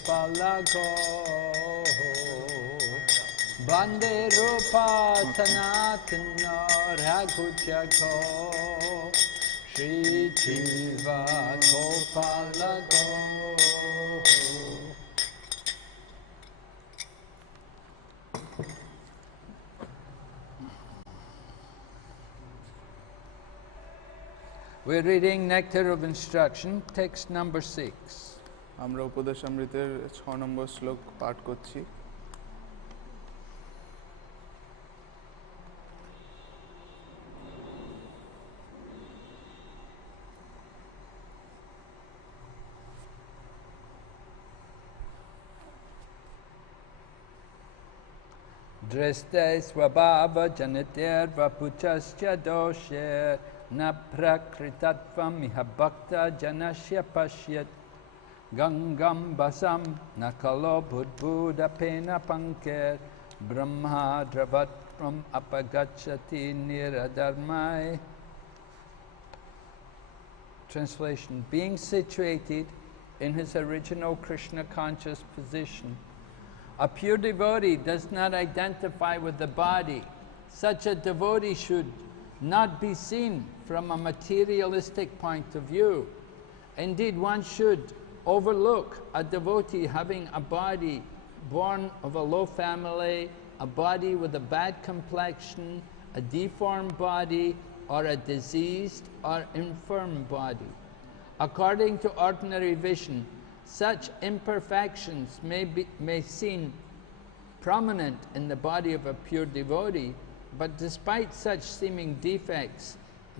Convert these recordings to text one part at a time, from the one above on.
Gopalago Bande Rupa Sanatana Raghuchako Shri Jiva Gopalago. We're reading Nectar of Instruction, text number 6. আমরা উপদেশামৃতের 6 নম্বর শ্লোক পাঠ করছি। Dreste svabhava janatir vapuchasya dosher na prakritatvam iha bhakta janasya pashyat gangam basam nakalo budbuddha pena panker brahma dravatvam apagachati niradharmai. Translation: being situated in his original Krishna conscious position, a pure devotee does not identify with the body. Such a devotee should not be seen from a materialistic point of view. Indeed, one should overlook a devotee having a body born of a low family, a body with a bad complexion, a deformed body, or a diseased or infirm body. According to ordinary vision, such imperfections may seem prominent in the body of a pure devotee, but despite such seeming defects,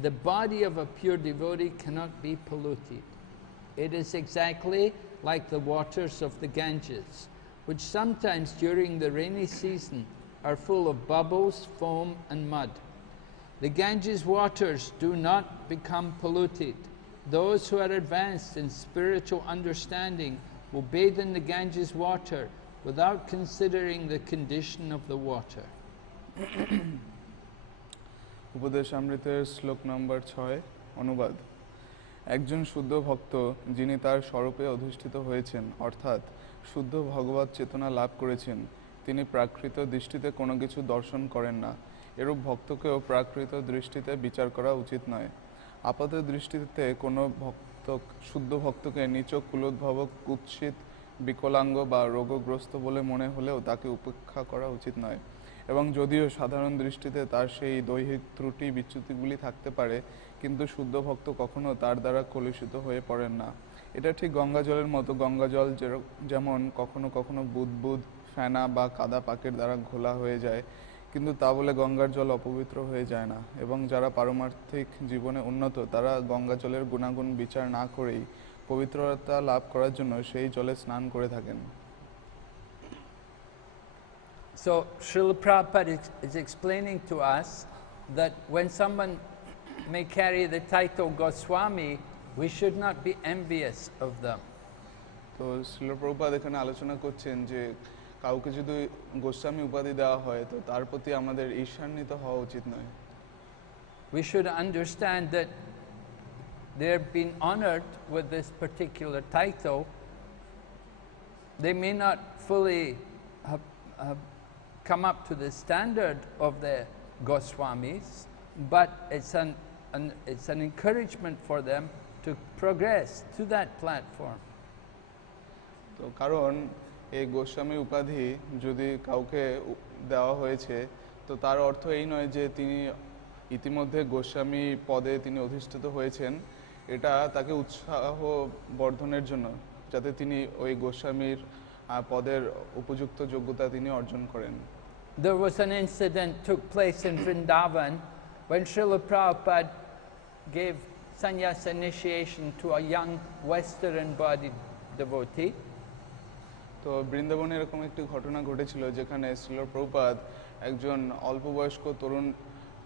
the body of a pure devotee cannot be polluted. It is exactly like the waters of the Ganges, which sometimes during the rainy season are full of bubbles, foam and mud. The Ganges waters do not become polluted. Those who are advanced in spiritual understanding will bathe in the Ganges water without considering the condition of the water. উপদেশামৃতের শ্লোক নম্বর 6 অনুবাদ। একজন শুদ্ধ ভক্ত যিনি তার স্বরূপে অধিষ্ঠিত হয়েছেন অর্থাৎ শুদ্ধ ভগবত চেতনা লাভ করেছেন, তিনি প্রাকৃত দৃষ্টিতে কোনো কিছু দর্শন করেন না। এরূপ ভক্তকেও প্রাকৃত দৃষ্টিতে বিচার করা উচিত নয়। আপাত দৃষ্টিতে কোনো শুদ্ধ ভক্তকে নীচ কুলোদ্ভবক, কুৎসিত, বিকলাঙ্গ বা রোগগ্রস্ত বলে মনে হলেও তাকে উপেক্ষা করা উচিত নয়। এবং যদিও সাধারণ দৃষ্টিতে তার সেই দৈহিক ত্রুটি বিচ্যুতিগুলি থাকতে পারে, কিন্তু শুদ্ধ ভক্ত কখনো তার দ্বারা কলুষিত হয়ে পড়েন না। এটা ঠিক গঙ্গা জলের মতো। গঙ্গা জল যেমন কখনো কখনো বুদবুদ, ফেনা বা কাদা পাকের দ্বারা ঘোলা হয়ে যায়, কিন্তু তা বলে গঙ্গার জল অপবিত্র হয়ে যায় না। এবং যারা পারমার্থিক জীবনে উন্নত, তারা গঙ্গা জলের গুণাগুণ বিচার না করেই পবিত্রতা লাভ করার জন্য সেই জলে স্নান করে থাকেন। So Srila Prabhupada is explaining to us that when someone may carry the title Goswami, we should not be envious of them. তো শ্রীল প্রভুপাদ এখানে আলোচনা করছেন যে কাউকে যদি গোস্বামী উপাধি দেওয়া হয় তো তার প্রতি আমাদের ঈর্ষান্বিত হওয়া উচিত নয়। We should understand that they're being honored with this particular title. They may not fully have come up to the standard of the Goswamis, but it's an encouragement for them to progress to that platform. তো কারণ এই গোস্বামী উপাধি যদি কাউকে দেওয়া হয়েছে তো তার অর্থ এই নয় যে তিনি ইতিমধ্যে গোস্বামী পদে তিনি অধিষ্ঠিত হয়েছেন। এটা তাকে উৎসাহ বর্ধনের জন্য, যাতে তিনি ওই গোস্বামীর পদের উপযুক্ত যোগ্যতা তিনি অর্জন করেন। There was an incident took place in Vrindavan when Srila Prabhupada gave sannyas initiation to a young Western-bodied devotee. তো বৃন্দাবনে এরকম একটি ঘটনা ঘটেছিল যেখানে শ্রীল প্রভুপাদ একজন অল্প বয়স্ক তরুণ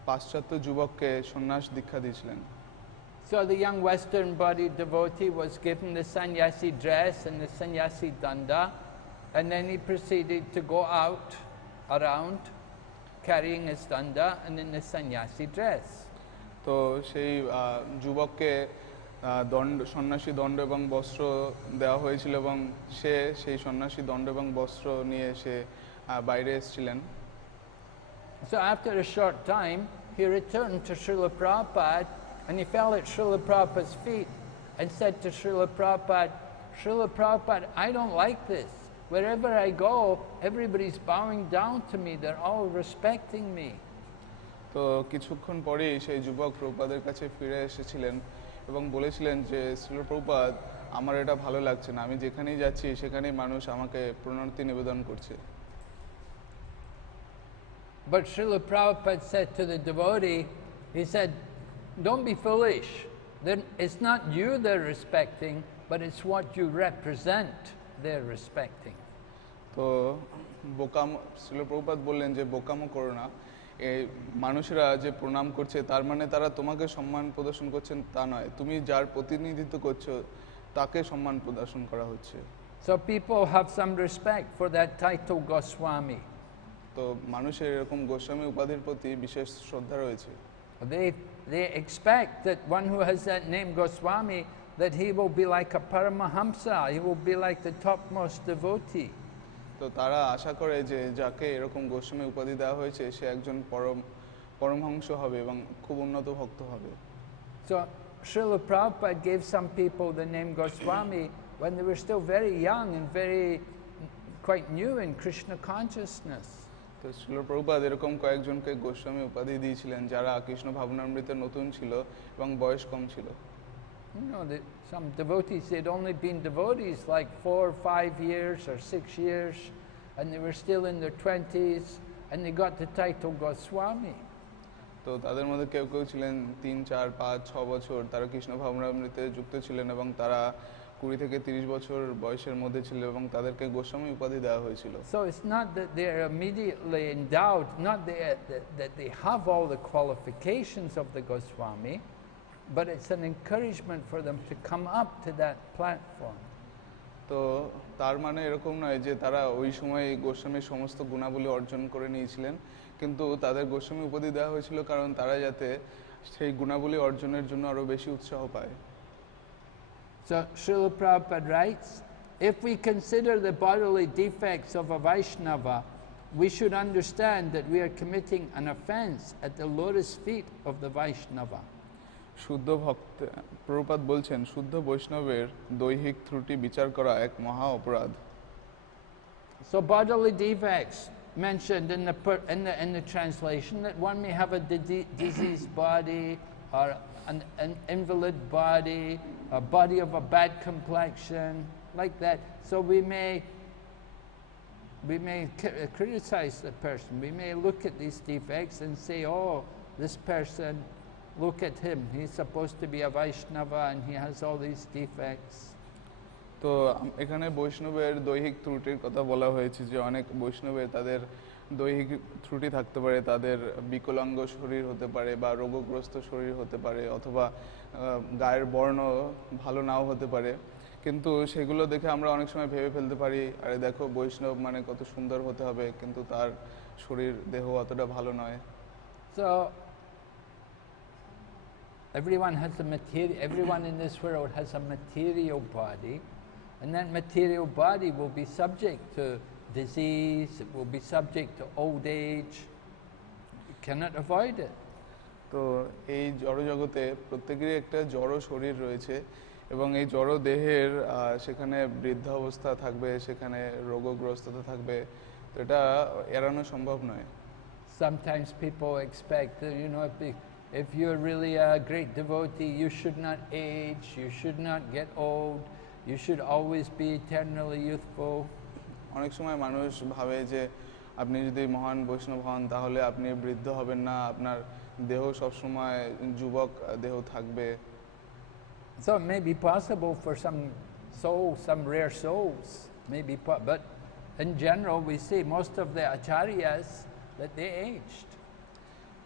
পাশ্চাত্য যুবককে সন্ন্যাস দীক্ষা দিয়েছিলেন। So the young Western-bodied devotee was given the sannyasi dress and the sannyasi danda, and then he proceeded to go out around carrying his danda and in the sannyasi dress. তো সেই যুবককে দণ্ড সন্ন্যাসী দণ্ড এবং বস্ত্র দেওয়া হয়েছিল এবং সে সেই সন্ন্যাসী দণ্ড এবং বস্ত্র নিয়ে সে বাইরে এসেছিলেন। So after a short time, he returned to Srila Prabhupada and he fell at Srila Prabhupada's feet and said to Srila Prabhupada, I don't like this. Wherever I go, everybody's bowing down to me. They're all respecting me. তো কিছুক্ষণ পরেই সেই যুবক প্রভুপাদের কাছে ফিরে এসেছিলেন এবং বলেছিলেন যে শ্রীল প্রভুপাদ, আমার এটা ভালো লাগছে না, আমি যেখানেই যাচ্ছি সেখানেই মানুষ আমাকে প্রণতি নিবেদন করছে। But Srila Prabhupada said to the devotee, he said, don't be foolish. It's not you they're respecting, but it's what you represent they're respecting. তো শ্রীল প্রভুপাদ বললেন যে বোকামো করো না, এই মানুষরা যে প্রণাম করছে তার মানে তারা তোমাকে সম্মান প্রদর্শন করছেন তা নয়, তুমি যার প্রতিনিধিত্ব করছো তাকে সম্মান প্রদর্শন করা হচ্ছে। So people have some respect for that title Goswami. তো মানুষের এরকম গোস্বামী উপাধির প্রতি বিশেষ শ্রদ্ধা রয়েছে। They expect that one who has that name Goswami, that he will be like a Paramahamsa, he will be like the topmost devotee. তো তারা আশা করে যে যাকে এরকম গোস্বামী উপাধি দেওয়া হয়েছে সে একজন পরমহংস হবে এবং খুব উন্নত ভক্ত হবে। So Srila Prabhupada gave some people the name Goswami when they were still very young and quite new in Krishna consciousness. তো শ্রীল প্রভুপাদ এরকম কয়েকজনকে গোস্বামী উপাধি দিয়েছিলেন যারা কৃষ্ণ ভাবনামৃতে নতুন ছিল এবং বয়স কম ছিল। You know that some devotees, they'd only been devotees like 4 or 5 years or 6 years, and they were still in their 20s, and they got the title Goswami. তো তাদের মধ্যে কেউ কেউ ছিলেন 3, 4, 5, 6 বছর তারা কৃষ্ণ ভাবনামৃতে যুক্ত ছিলেন এবং তারা 20 থেকে 30 বছর বয়সের মধ্যে ছিল এবং তাদেরকে গোস্বামী উপাধি দেওয়া হয়েছিল। So it's not that they're immediately endowed, not that they have all the qualifications of the Goswami, but it's an encouragement for them to come up to that platform. তো তার মানে এরকম নয় যে তারা ওই সময় গোস্বামীর সমস্ত গুণাবলী অর্জন করে নিয়েছিলেন, কিন্তু তাদের গোস্বামী উপাধি দেওয়া হয়েছিল কারণ তারা যাতে সেই গুণাবলী অর্জনের জন্য আরো বেশি উৎসাহ পায়। So Srila Prabhupada writes, if we consider the bodily defects of a Vaishnava, we should understand that we are committing an offense at the lotus feet of the Vaishnava. শুদ্ধ ভক্ত প্রভুপাদ বলছেন, শুদ্ধ বৈষ্ণবের দৈহিক ত্রুটি বিচার করা এক মহা অপরাধ। So bodily defects mentioned in the translation, that one may have a diseased body or an invalid body, a body of a bad complexion, like that. So we may criticize the person. We may look at these defects and say, oh, this person, look at him, he's supposed to be a Vaishnava and he has all these defects. তো এখানে বৈষ্ণবের দৈহিক ত্রুটির কথা বলা হয়েছে যে অনেক বৈষ্ণবের তাদের দৈহিক ত্রুটি থাকতে পারে, তাদের বিকলাঙ্গ শরীর হতে পারে বা রোগগ্রস্ত শরীর হতে পারে অথবা গায়ের বর্ণ ভালো নাও হতে পারে, কিন্তু সেগুলো দেখে আমরা অনেক সময় ভেবে ফেলতে পারি আরে দেখো বৈষ্ণব মানে কত সুন্দর হতে হবে, কিন্তু তার শরীর দেহ অতটা ভালো নয়। So everyone in this world has a material body, and that material body will be subject to disease, it will be subject to old age. You cannot avoid it. তো এই জড় জগতে প্রত্যেকেরই একটা জড় শরীর রয়েছে এবং এই জড় দেহের সেখানে বৃদ্ধাবস্থা থাকবে, সেখানে রোগগ্রস্ততা থাকবে, তো এটা এড়ানো সম্ভব নয়। Sometimes people expect that, you know, if you're really a great devotee, you should not age, you should not get old, you should always be eternally youthful. অনেক সময় মানুষ ভাবে যে আপনি যদি মহান বৈষ্ণব হন তাহলে আপনি বৃদ্ধ হবেন না, আপনার দেহ সবসময় যুবক দেহ থাকবে। So it may be possible for some souls, some rare souls, but in general we see most of the acharyas that they aged.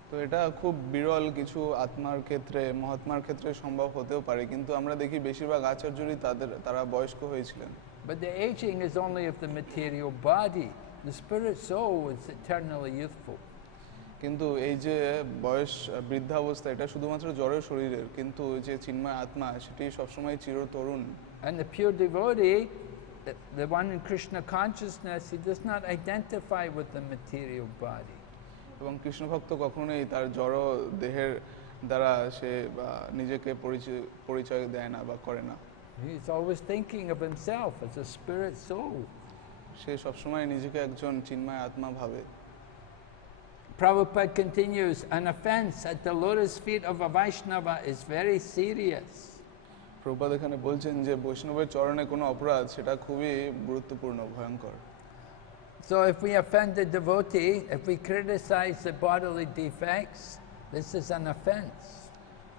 তো এটা খুব বিরল কিছু আত্মার ক্ষেত্রে, মহাত্মার ক্ষেত্রে সম্ভব হতেও পারে, কিন্তু আমরা দেখি বেশিরভাগ আচার্যই তারা বয়স্ক হয়েছিলেন। But the aging is only of the material body. The spirit soul is eternally youthful. কিন্তু এই যে বয়স বৃদ্ধাবস্থা এটা শুধুমাত্র জড় শরীরের, কিন্তু যে চিন্ময় আত্মা সেটি সবসময় চিরতরুণ। And the pure devotee, the one in Krishna consciousness, he does not identify with the material body. এবং কৃষ্ণ ভক্ত কখনোই তার জড় দেহের দ্বারা সে নিজেকে পরিচয় দেয় না বা করে না। He's always thinking of himself as a spirit soul. সে সবসময় নিজেকে একজন চিন্ময় আত্মা ভাবে। Prabhupada continues, an offense at the lotus feet of a Vaishnava is very serious. Prabhupada এখানে বলছেন যে বৈষ্ণবের চরণে কোনো অপরাধ সেটা খুবই গুরুত্বপূর্ণ, ভয়ঙ্কর। So if we offend the devotee, if we criticize the bodily defects, this is an offense.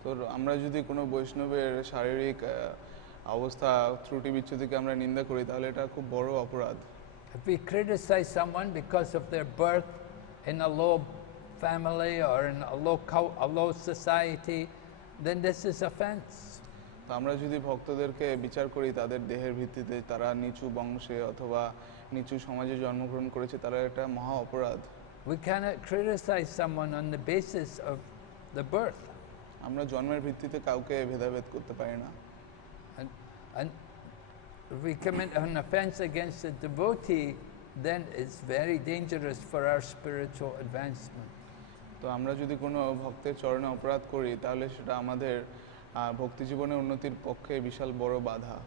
তো আমরা যদি কোনো বৈষ্ণবের শারীরিক অবস্থা ত্রুটি বিচ্যুতিকে আমরা নিন্দা করি তাহলে এটা খুব বড় অপরাধ। If we criticize someone because of their birth in a low family or in a low society, then this is offense. তো আমরা যদি ভক্তদেরকে বিচার করি তাদের দেহের ভিত্তিতে, তারা নিচু বংশে অথবা নিচু সমাজে জন্মগ্রহণ করেছে, তারা এটা মহা অপরাধ। We cannot criticize someone on the basis of the birth. আমরা জন্মের ভিত্তিতে কাউকে ভেদাভেদ করতে পারি না। And if we commit an offense against the devotee, then it's very dangerous for our spiritual advancement. তো আমরা যদি কোনো ভক্তের চরণে অপরাধ করি তাহলে সেটা আমাদের ভক্তি জীবনের উন্নতির পক্ষে বিশাল বড় বাধা।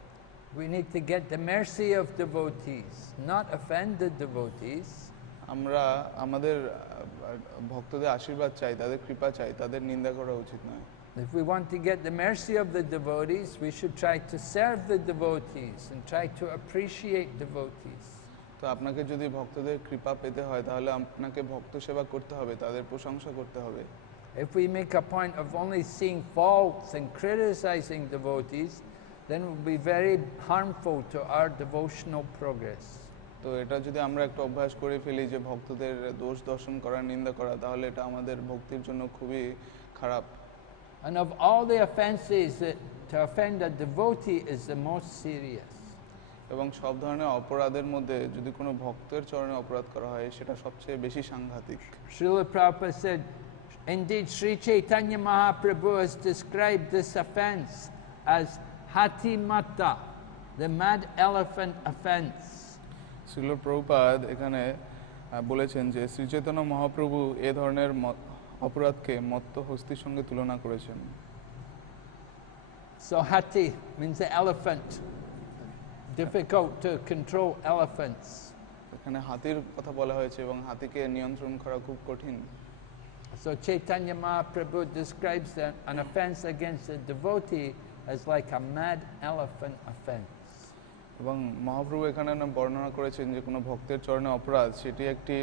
We need to get the mercy of devotees, not offend the devotees. আমরা আমাদের ভক্তদের আশীর্বাদ চাই, তাদের কৃপা চাই, তাদের নিন্দা করা উচিত নয়। If we want to get the mercy of the devotees, we should try to serve the devotees and try to appreciate devotees. তো আপনাকে যদি ভক্তদের কৃপা পেতে হয় তাহলে আপনাকে ভক্ত সেবা করতে হবে, তাদের প্রশংসা করতে হবে। If we make a point of only seeing faults and criticizing devotees, then it will be very harmful to our devotional progress. তো এটা যদি আমরা একটা অভ্যাস করে ফেলি যে ভক্তদের দোষ দর্শন করা, নিন্দা করা, তাহলে এটা আমাদের ভক্তির জন্য খুবই খারাপ। And of all the offenses, to offend a devotee is the most serious. এবং সব ধরনের অপরাধের মধ্যে যদি কোনো ভক্তের চরণে অপরাধ করা হয় সেটা সবচেয়ে বেশি সাংঘাতিক। Srila Prabhupada said, indeed, Sri Chaitanya Mahaprabhu has described this offense as Hati Mata, the mad elephant offense. Srila Prabhupada এখানে বলেছেন যে শ্রী চৈতন্য মহাপ্রভু এ ধরনের অপরাধকে মত্ত হস্তির সঙ্গে তুলনা করেছেন। So Hati means the elephant. Difficult to control elephants. এখানে হাতির কথা বলা হয়েছে এবং হাতিকে নিয়ন্ত্রণ করা খুব কঠিন। So Chaitanya Mahaprabhu describes an offense against a devotee as like a mad elephant offense. এবং মহাপ্রভু এখানে বর্ণনা করেছেন যে কোনো ভক্তের চরণে অপরাধ সেটি একটি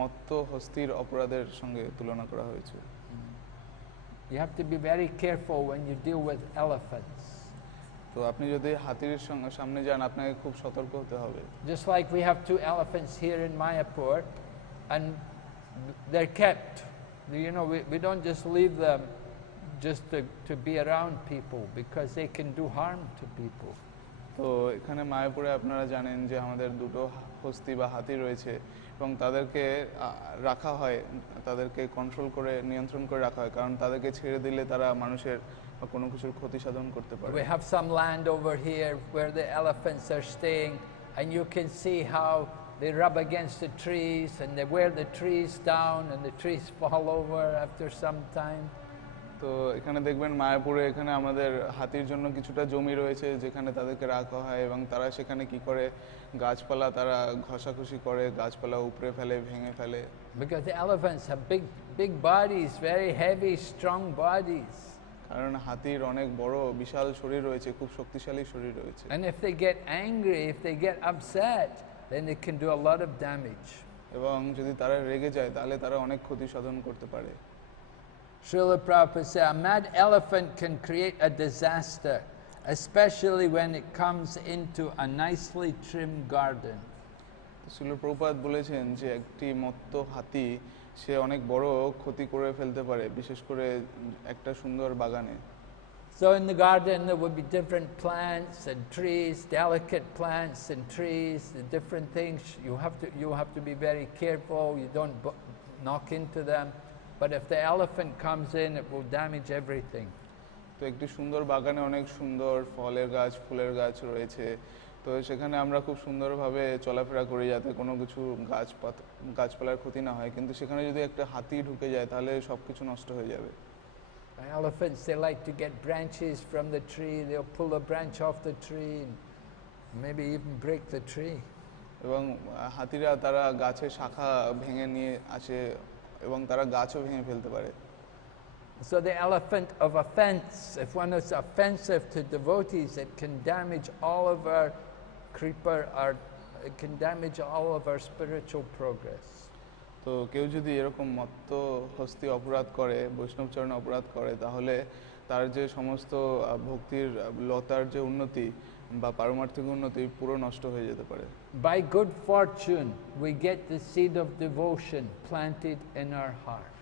মত্ত হস্তির অপরাধের সঙ্গে তুলনা করা হয়েছে। You have to be very careful when you deal with elephants. তো আপনি যদি হাতির সামনে যান আপনাকে খুব সতর্ক হতে হবে। Just like we have 2 elephants here in Mayapur, and they're kept. You know, we don't just leave them just to be around people because they can do harm to people. তো এখানে মায়াপুরে আপনারা জানেন যে আমাদের দুটো হস্তি বা হাতি রয়েছে এবং তাদেরকে রাখা হয়, তাদেরকে কন্ট্রোল করে নিয়ন্ত্রণ করে রাখা হয়, কারণ তাদেরকে ছেড়ে দিলে তারা মানুষের বা কোনো কিছুর ক্ষতি সাধন করতে পারে। We have some land over here where the elephants are staying, and you can see how they rub against the trees and they wear the trees down and the trees fall over after some time. তো এখানে দেখবেন মায়াপুরে এখানে আমাদের হাতির জন্য কিছুটা জমি রয়েছে যেখানে তাদেরকে রাখা হয় এবং তারা সেখানে কি করে গাছপালা তারা ঘষাঘষি করে, গাছপালা উপড়ে ফেলে, ভেঙে ফেলে। Because the elephants have big bodies, very heavy, strong bodies. কারণ হাতির অনেক বড় বিশাল শরীর রয়েছে, খুব শক্তিশালী শরীর রয়েছে। And if they get angry, if they get upset, then it can do a lot of damage. এবং যদি তারা রেগে যায় তাহলে তারা অনেক ক্ষতি সাধন করতে পারে। Srila Prabhupada said, a mad elephant can create a disaster, especially when it comes into a nicely trimmed garden. Srila Prabhupada বলেছেন যে একটি মত্ত হাতি সে অনেক বড় ক্ষতি করে ফেলতে পারে, বিশেষ করে একটা সুন্দর বাগানে। So in the garden there would be different plants and trees, delicate plants and trees, the different things. You have to be very careful. You don't knock into them. But if the elephant comes in, it will damage everything. তো একটি সুন্দর বাগানে অনেক সুন্দর ফলের গাছ ফুলের গাছ রয়েছে, তো সেখানে আমরা খুব সুন্দরভাবে চলাফেরা করি যাতে কোনো কিছু গাছপালার ক্ষতি না হয়, কিন্তু সেখানে যদি একটা হাতি ঢুকে যায় তাহলে সব কিছু নষ্ট হয়ে যাবে। Elephants, they like to get branches from the tree. They'll pull a branch off the tree and maybe even break the tree. এবং হাতিরা তারা গাছের শাখা ভেঙে নিয়ে আসে এবং তারা গাছও ভেঙে ফেলতে পারে। So the elephant of offense, if one is offensive to devotees, it can damage all of our it can damage all of our spiritual progress. তো কেউ যদি এরকম মত্ত হস্তি অপরাধ করে, বৈষ্ণবচরণে অপরাধ করে, তাহলে তার যে সমস্ত ভক্তির লতার যে উন্নতি বা পারমার্থিক উন্নতি পুরো নষ্ট হয়ে যেতে পারে। By good fortune, we get the seed of devotion planted in our heart.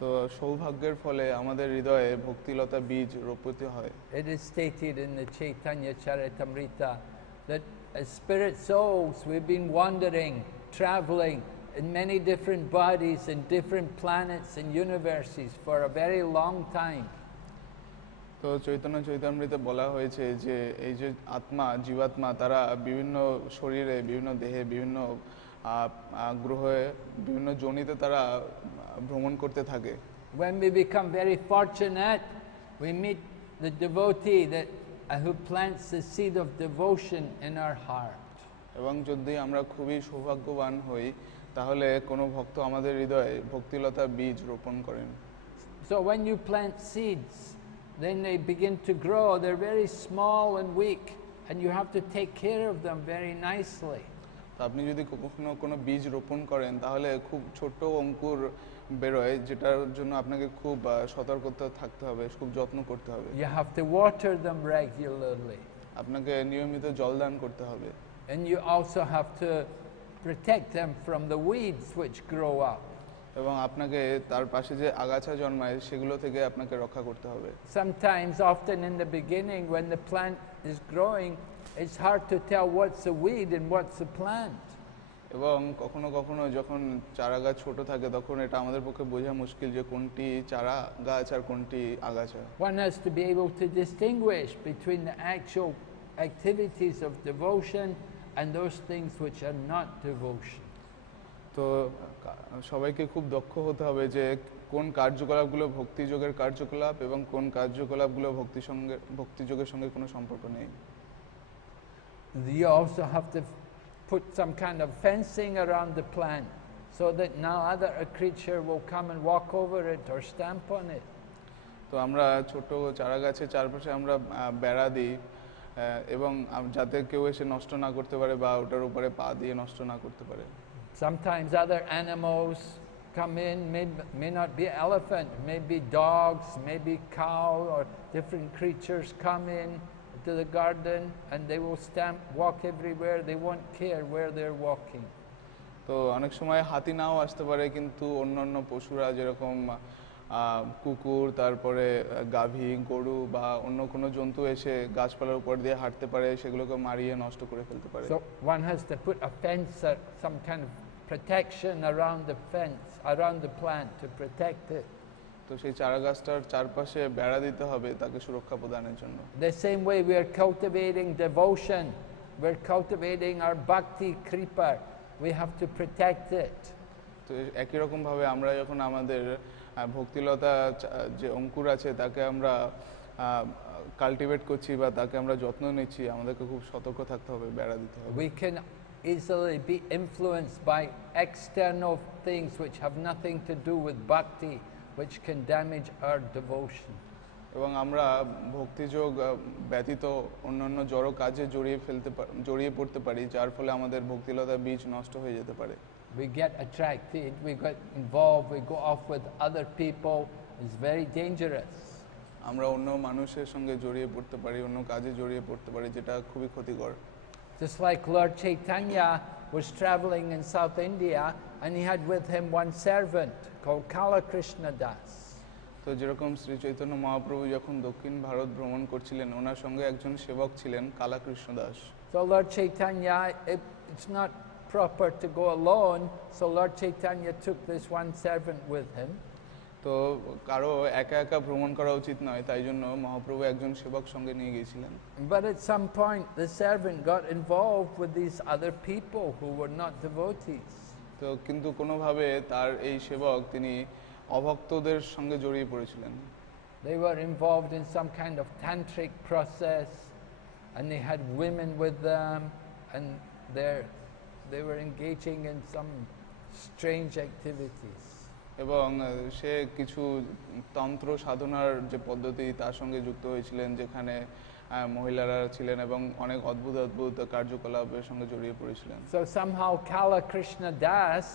তো সৌভাগ্যের ফলে আমাদের হৃদয়ে ভক্তিলতা বীজ রোপিত হয়। It is stated in the Chaitanya Charitamrita that as spirit souls we've been wandering, traveling in many different bodies in different planets and universes for a very long time. তো চৈতন্য চৈতামৃতে বলা হয়েছে যে এই যে আত্মা জীবাত্মা তারা বিভিন্ন শরীরে বিভিন্ন দেহে বিভিন্ন গ্রহে বিভিন্ন যোনিতে তারা ভ্রমণ করতে থাকে। When we become very fortunate, we meet the devotee that who plants the seed of devotion in our heart. এবং যদি আমরা খুবই সৌভাগ্যবান হই তাহলে কোনো ভক্ত আমাদের হৃদয়ে ভক্তিলতা বীজ রোপণ করেন। So when you plant seeds, then they begin to grow. They're very small and weak, and you have to take care of them very nicely. আপনি যদি কখনো কোনো বীজ রোপণ করেন তাহলে খুব ছোট অঙ্কুর বেরোয়, যেটার জন্য আপনাকে খুব সতর্কতা থাকতে হবে, খুব যত্ন করতে হবে। You have to water them regularly. আপনাকে নিয়মিত জলদান করতে হবে। And you also have to protect them from the weeds which grow up. এবং আপনাকে তার পাশে যে আগাছা জন্মায় সেগুলো থেকে আপনাকে রক্ষা করতে হবে। Sometimes, often in the beginning, when the plant is growing, it's hard to tell what's a weed and what's a plant. এবং কখনো কখনো যখন চারা গাছ ছোট থাকে তখন এটা আমাদের পক্ষে বোঝা মুশকিল যে কোনটি চারা গাছ আর কোনটি আগাছা। One has to be able to distinguish between the actual activities of devotion and those things which are not devotion. তো সবাইকে খুব দক্ষ হতে হবে যে কোন কার্যকলাপগুলো ভক্তিযোগের কার্যকলাপ এবং কোন কার্যকলাপগুলো ভক্তিযোগের সঙ্গে কোনো সম্পর্ক নেই। You also have to put some kind of fencing around the plant so that no other creature will come and walk over it or stamp on it. তো আমরা ছোট চারা গাছের চারপাশে আমরা বেড়া দিই এবং যাতে কেউ এসে নষ্ট না করতে পারে বা ওটার উপরে পা দিয়ে নষ্ট না করতে পারে। Sometimes other animals come in, may not be elephant, maybe dogs, maybe cow, or different creatures come in to the garden and they will walk everywhere. They won't care where they're walking. তো অনেক সময় হাতি নাও আসতে পারে, কিন্তু অন্যান্য পশুরা যেরকম কুকুর, তারপরে গাভী, গরু বা অন্য কোনো জন্তু এসে গাছপালার উপর দিয়ে হাঁটতে পারে, সেগুলোকে মারিয়ে নষ্ট করে ফেলতে পারে। So one has to put a fence or some kind of protection around the fence, around the plant to protect it. তো সেই চারা গাছটার চারপাশে বেড়া দিতে হবে তাকে সুরক্ষা প্রদানের জন্য। The same way we are cultivating devotion, we're cultivating our bhakti kripa, we have to protect it. তো একই রকম ভাবে আমরা যখন আমাদের ভক্তিলতা যে অঙ্কুর আছে তাকে আমরা কাল্টিভেট করছি বা তাকে আমরা যত্ন নিচ্ছি, আমাদেরকে খুব সতর্ক থাকতে হবে, বেড়া দিতে হবে। We can easily be influenced by external things which have nothing to do with bhakti, which can damage our devotion. এবং আমরা ভক্তিযোগ ব্যতীত অন্যান্য জড় কাজে জড়িয়ে পড়তে পারি, যার ফলে আমাদের ভক্তিলতা বীজ নষ্ট হয়ে যেতে পারে। We get attracted, we get involved, we go off with other people. It's very dangerous. আমরা অন্য মানুষের সঙ্গে জড়িয়ে পড়তে পারি, অন্য কাজে জড়িয়ে পড়তে পারি, যেটা খুবই ক্ষতিকর। Just like Lord Chaitanya was traveling in South India and he had with him one servant called Kala Krishna Das. তো যেরকম শ্রী চৈতন্য মহাপ্রভু যখন দক্ষিণ ভারত ভ্রমণ করছিলেন, ওনার সঙ্গে একজন সেবক ছিলেন কালা Krishna Das. So Lord Chaitanya, it's not proper to go alone, so Lord Chaitanya took this one servant with him. তো কারো একা একা ভ্রমণ করা উচিত নয়, তাই জন্য মহাপ্রভু একজন সেবক সঙ্গে নিয়ে গিয়েছিলেন। But at some point, the servant got involved with these other people who were not devotees. তো কিন্তু কোনোভাবে তার এই সেবক তিনি অভক্তদের সঙ্গে জড়িয়ে পড়েছিলেন। They were involved in some kind of tantric process, and they had women with them, and they were engaging in some strange activities. এবং সে কিছু তন্ত্র সাধনার যে পদ্ধতি তার সঙ্গে যুক্ত হয়েছিলেন, যেখানে মহিলারা ছিলেন এবং অনেক অদ্ভুত অদ্ভুত কার্যকলাপের সঙ্গে জড়িয়ে পড়েছিলেন। So somehow Kala Krishna Das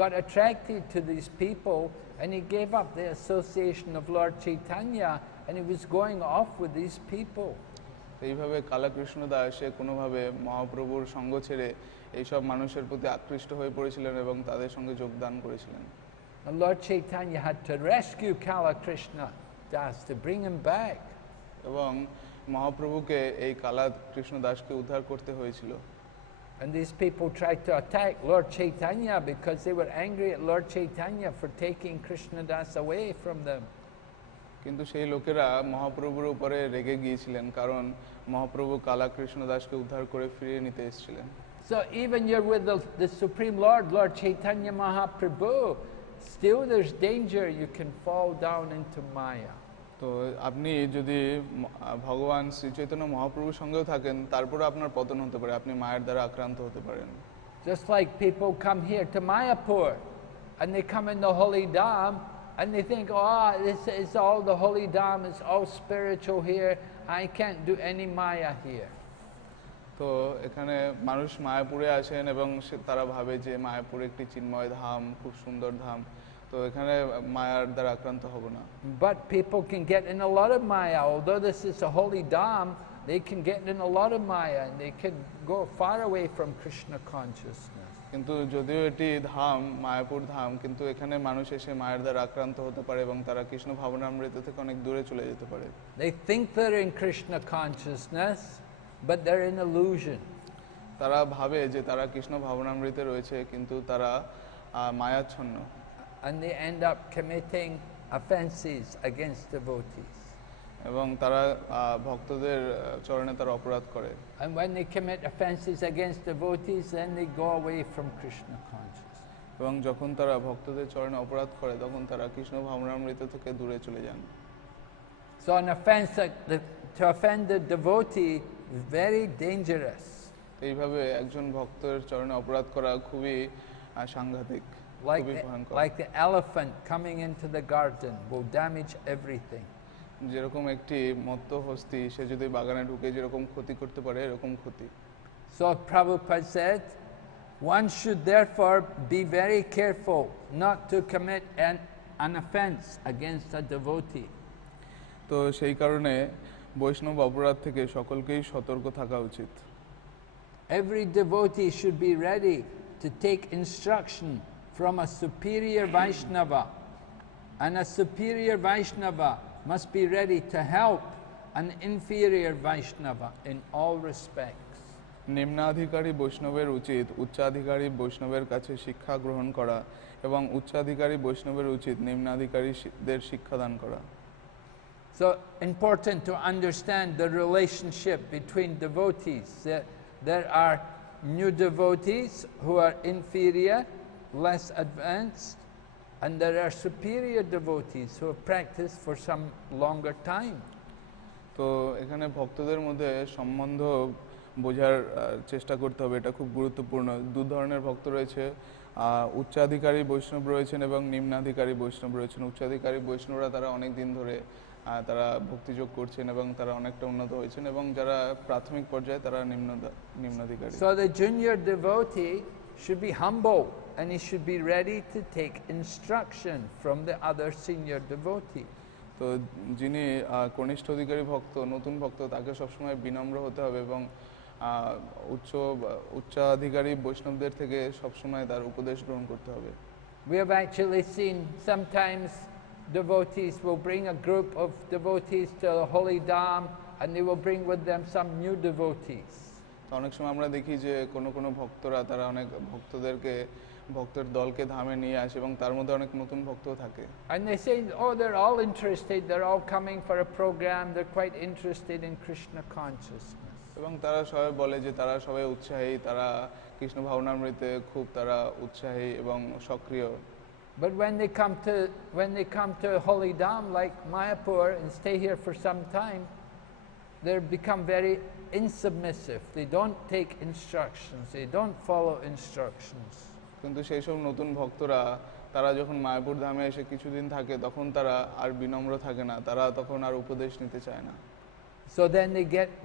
got attracted to these people, and he gave up the association of Lord Chaitanya, and he was going off with these people. এইভাবে কালাকৃষ্ণ দাস সে কোনোভাবে মহাপ্রভুর সঙ্গ ছেড়ে এইসব মানুষের প্রতি আকৃষ্ট হয়ে পড়েছিলেন এবং তাদের সঙ্গে যোগদান করেছিলেন। And Lord Chaitanya had to rescue Kala Krishna Das to bring him back. এবং মহাপ্রভুকে এই কালাকৃষ্ণ দাসকে উদ্ধার করতে হয়েছিল। And these people tried to attack Lord Chaitanya because they were angry at Lord Chaitanya for taking Krishna Das away from them. কিন্তু সেই লোকেরা মহাপ্রভুর উপরে রেগে গিয়েছিলেন, কারণ মহাপ্রভু কালাকৃষ্ণ দাসকে উদ্ধার করে ফিরিয়ে নিতে এসেছিলেন। So even you're with the Supreme Lord, Lord Chaitanya Mahaprabhu, still there's danger you can fall down into Maya. তো আপনি যদি ভগবান শ্রী চৈতন্য মহাপ্রভুর সঙ্গেও থাকেন, তারপরে আপনার পতন হতে পারে, আপনি মায়ের দ্বারা আক্রান্ত হতে পারেন। Just like people come here to Mayapur, and they come in the Holy Dham, and they think, oh, this is all the Holy Dham, it's all spiritual here, I can't do any Maya here. তো এখানে মানুষ মায়াপুরে আসেন এবং তারা ভাবে যে মায়াপুর একটি চিন্ময় ধাম, খুব সুন্দর ধাম, তো এখানে মায়ার দ্বারা আক্রান্ত হব না। But people can get in a lot of Maya. Although this is a holy Dham, they can get in a lot of Maya, and they can go far away from Krishna consciousness. কিন্তু যদিও এটি ধাম, মায়াপুর ধাম, কিন্তু এখানে মানুষ এসে মায়ের দ্বারা আক্রান্ত হতে পারে এবং তারা কৃষ্ণ ভাবনামৃত থেকে অনেক দূরে চলে যেতে পারে। They think they're in Krishna consciousness, but they're in illusion. তারা ভাবে যে তারা কৃষ্ণ ভাবনামৃতে রয়েছে, কিন্তু তারা মায়াচ্ছন্ন। And they end up committing offenses against devotees. এবং তারা ভক্তদের চরণে তারা অপরাধ করে। And when they commit offenses against devotees, then they go away from Krishna consciousness. এবং যখন তারা ভক্তদের চরণে অপরাধ করে, তখন তারা কৃষ্ণ ভাবনামৃত থেকে দূরে চলে যান। So an offense to offend the devotee is very dangerous. এইভাবে একজন ভক্তের চরণে অপরাধ করা খুবই সাংঘাতিক, খুবই ভয়ঙ্কর। Like the elephant coming into the garden will damage everything. যেরকম একটি মত্ত হস্তি সে যদি বাগানে ঢুকে যেরকম ক্ষতি করতে পারে, এরকম ক্ষতি। So Prabhupada said, one should therefore be very careful not to commit an offense against a devotee. তো সেই কারণে বৈষ্ণব অপরাধ থেকে সকলকেই সতর্ক থাকা উচিত। Every devotee should be ready to take instruction from a superior Vaishnava, and a superior Vaishnava must be ready to help an inferior Vaishnava in all respects. নিম্নাধিকারী বৈষ্ণবের উচিত উচ্চাধিকারী বৈষ্ণবের কাছে শিক্ষা গ্রহণ করা এবং উচ্চাধিকারী বৈষ্ণবের উচিত নিম্নাধিকারীদের শিক্ষাদান করা। So important to understand the relationship between devotees. There are new devotees who are inferior, less advanced, and there are superior devotees who have practiced for some longer time. তো এখানে ভক্তদের মধ্যে সম্বন্ধ বোঝার চেষ্টা করতে হবে, এটা খুব গুরুত্বপূর্ণ। দু ধরনের ভক্ত রয়েছে, উচ্চাধিকারী বৈষ্ণব রয়েছেন এবং নিম্নাধিকারী বৈষ্ণব রয়েছেন। উচ্চাধিকারী বৈষ্ণবরা তারা অনেক দিন ধরে তারা ভক্তিযোগ করছেন এবং তারা অনেকটা উন্নত হয়েছেন, এবং যারা প্রাথমিক পর্যায়ে তারা নিম্নাধিকারী। So the junior devotee should be humble, and he should be ready to take instruction from the other senior devotee. তো যিনি কনিষ্ঠ অধিকারী ভক্ত, নতুন ভক্ত, তাকে সবসময় বিনম্র হতে হবে এবং উচ্চাধিকারী বৈষ্ণবদের থেকে সবসময় তার উপদেশ গ্রহণ করতে হবে। We have actually seen sometimes devotees will bring a group of devotees to the Holy Dham, and they will bring with them some new devotees. অনেক সময় আমরা দেখি যে কোনো ভক্তরা তারা অনেক ভক্তদেরকে ভক্তের দলকে ধামে নিয়ে আসে এবং তার মধ্যে অনেক নতুন ভক্তও থাকে। And they say, oh, they're all interested, they're all coming for a program, they're quite interested in Krishna consciousness. এবং তারা সবাই বলে যে তারা সবাই উৎসাহী, তারা কৃষ্ণ ভাবনামৃতে খুব তারা উৎসাহী এবং সক্রিয়। But when they come to Holy Dham like Mayapur and stay here for some time, they become very insubmissive. They don't take instructions, they don't follow instructions. কিন্তু সেই সব নতুন ভক্তরা তারা যখন মায়াপুর ধামে এসে কিছুদিন থাকে তখন তারা আর বিনম্র থাকে না, তারা তখন আর উপদেশ নিতে চায় না। So then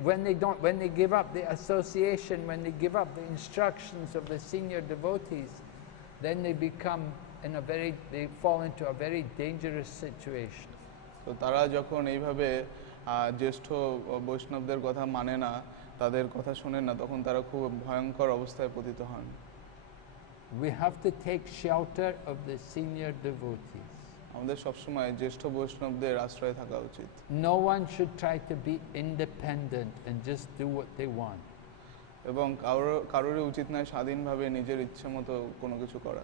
when they give up the association, when they give up the instructions of the senior devotees, then they fall into a very dangerous situation. তো তারা যখন এইভাবে জ্যেষ্ঠ বৈষ্ণবদের কথা মানে না, তাদের কথা শোনে না, তখন তারা খুব ভয়ঙ্কর অবস্থায় পতিত হন। We have to take shelter of the senior devotees. আমাদের সবসময় জ্যেষ্ঠ বৈষ্ণবদের আশ্রয়ে থাকা উচিত। No one should try to be independent and just do what they want. এবং কারোরই উচিত নয় স্বাধীনভাবে নিজের ইচ্ছে মতো কোনো কিছু করা।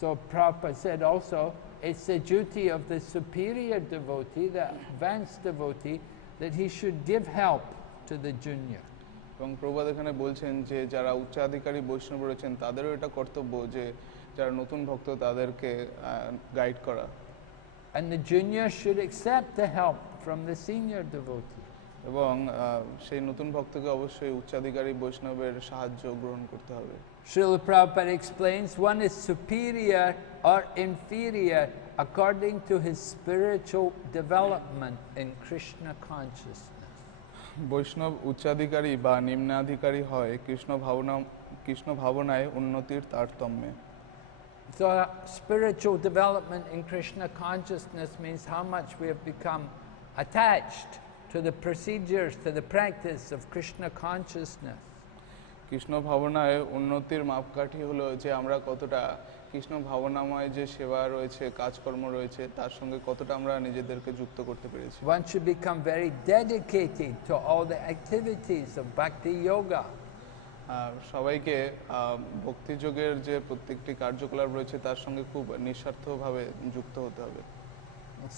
So Prabhupada said also, it's the duty of the superior devotee, the advanced devotee, that he should give help to the junior. এবং প্রভুপাদ এখানে বলছেন যে যারা উচ্চাধিকারী বৈষ্ণব রয়েছেন তাদেরও এটা কর্তব্য যে যারা নতুন ভক্ত তাদেরকে গাইড করা। And the junior should accept the help from the senior devotee. এবং সেই নতুন ভক্তকে অবশ্যই উচ্চাধিকারী বৈষ্ণবের সাহায্য গ্রহণ করতে হবে। Srila Prabhupada explains, one is superior or inferior according to his spiritual development in Krishna consciousness. বৈষ্ণব উচ্চাধিকারী বা নিম্নাধিকারী হয় কৃষ্ণ ভাবনায় উন্নতির তারতম্যে। So spiritual development in Krishna consciousness means how much we have become attached to the procedures, to the practice of Krishna consciousness. Krishna ভাবনায় উন্নতির মাপকাঠি হলো যে আমরা কতটা কৃষ্ণ ভাবনাময় যে সেবা রয়েছে, কাজকর্ম রয়েছে, তার সঙ্গে কতটা আমরা নিজেদেরকে যুক্ত করতে পেরেছি। One should become very dedicated to all the activities of Bhakti yoga. সবাইকে ভক্তিযোগের যে প্রত্যেকটি কার্যকলাপ রয়েছে তার সঙ্গে খুব নিঃস্বার্থভাবে যুক্ত হতে হবে।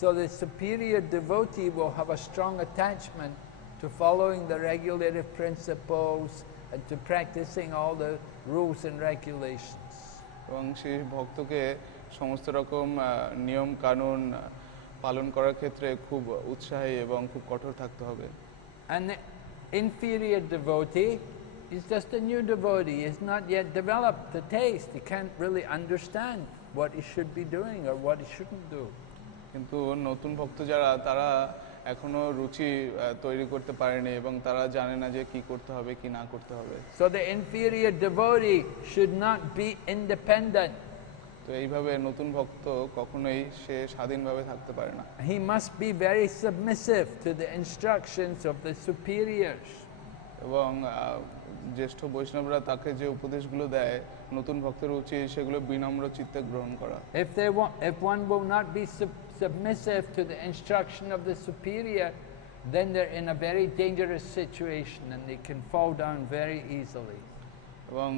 So the superior devotee will have a strong attachment to following the regulative principles and to practicing all the rules and regulations. এবং সেই ভক্তকে সমস্ত রকম নিয়ম কানুন পালন করার ক্ষেত্রে খুব উৎসাহী এবং খুব কঠোর থাকতে হবে। And the inferior devotee is just a new devotee. He has not yet developed the taste. He can't really understand what he should be doing or what he shouldn't do. কিন্তু নতুন ভক্ত যারা তারা এখনো রুচি তৈরি করতে পারেনি এবং তারা জানে না যে কি করতে হবে কি না করতে হবে। So the inferior devotee should not be independent. তো এইভাবে নতুন ভক্ত কখনোই সে স্বাধীনভাবে থাকতে পারে না। He must be very submissive to the instructions of the superiors. এবং জ্যেষ্ঠ বৈষ্ণবরা তাকে যে উপদেশগুলো দেয় নতুন ভক্তের উচিত সেগুলো বিনম্র চিত্তে গ্রহণ করা। If one will not be submissive to the instruction of the superior, then they're in a very dangerous situation and they can fall down very easily. এবং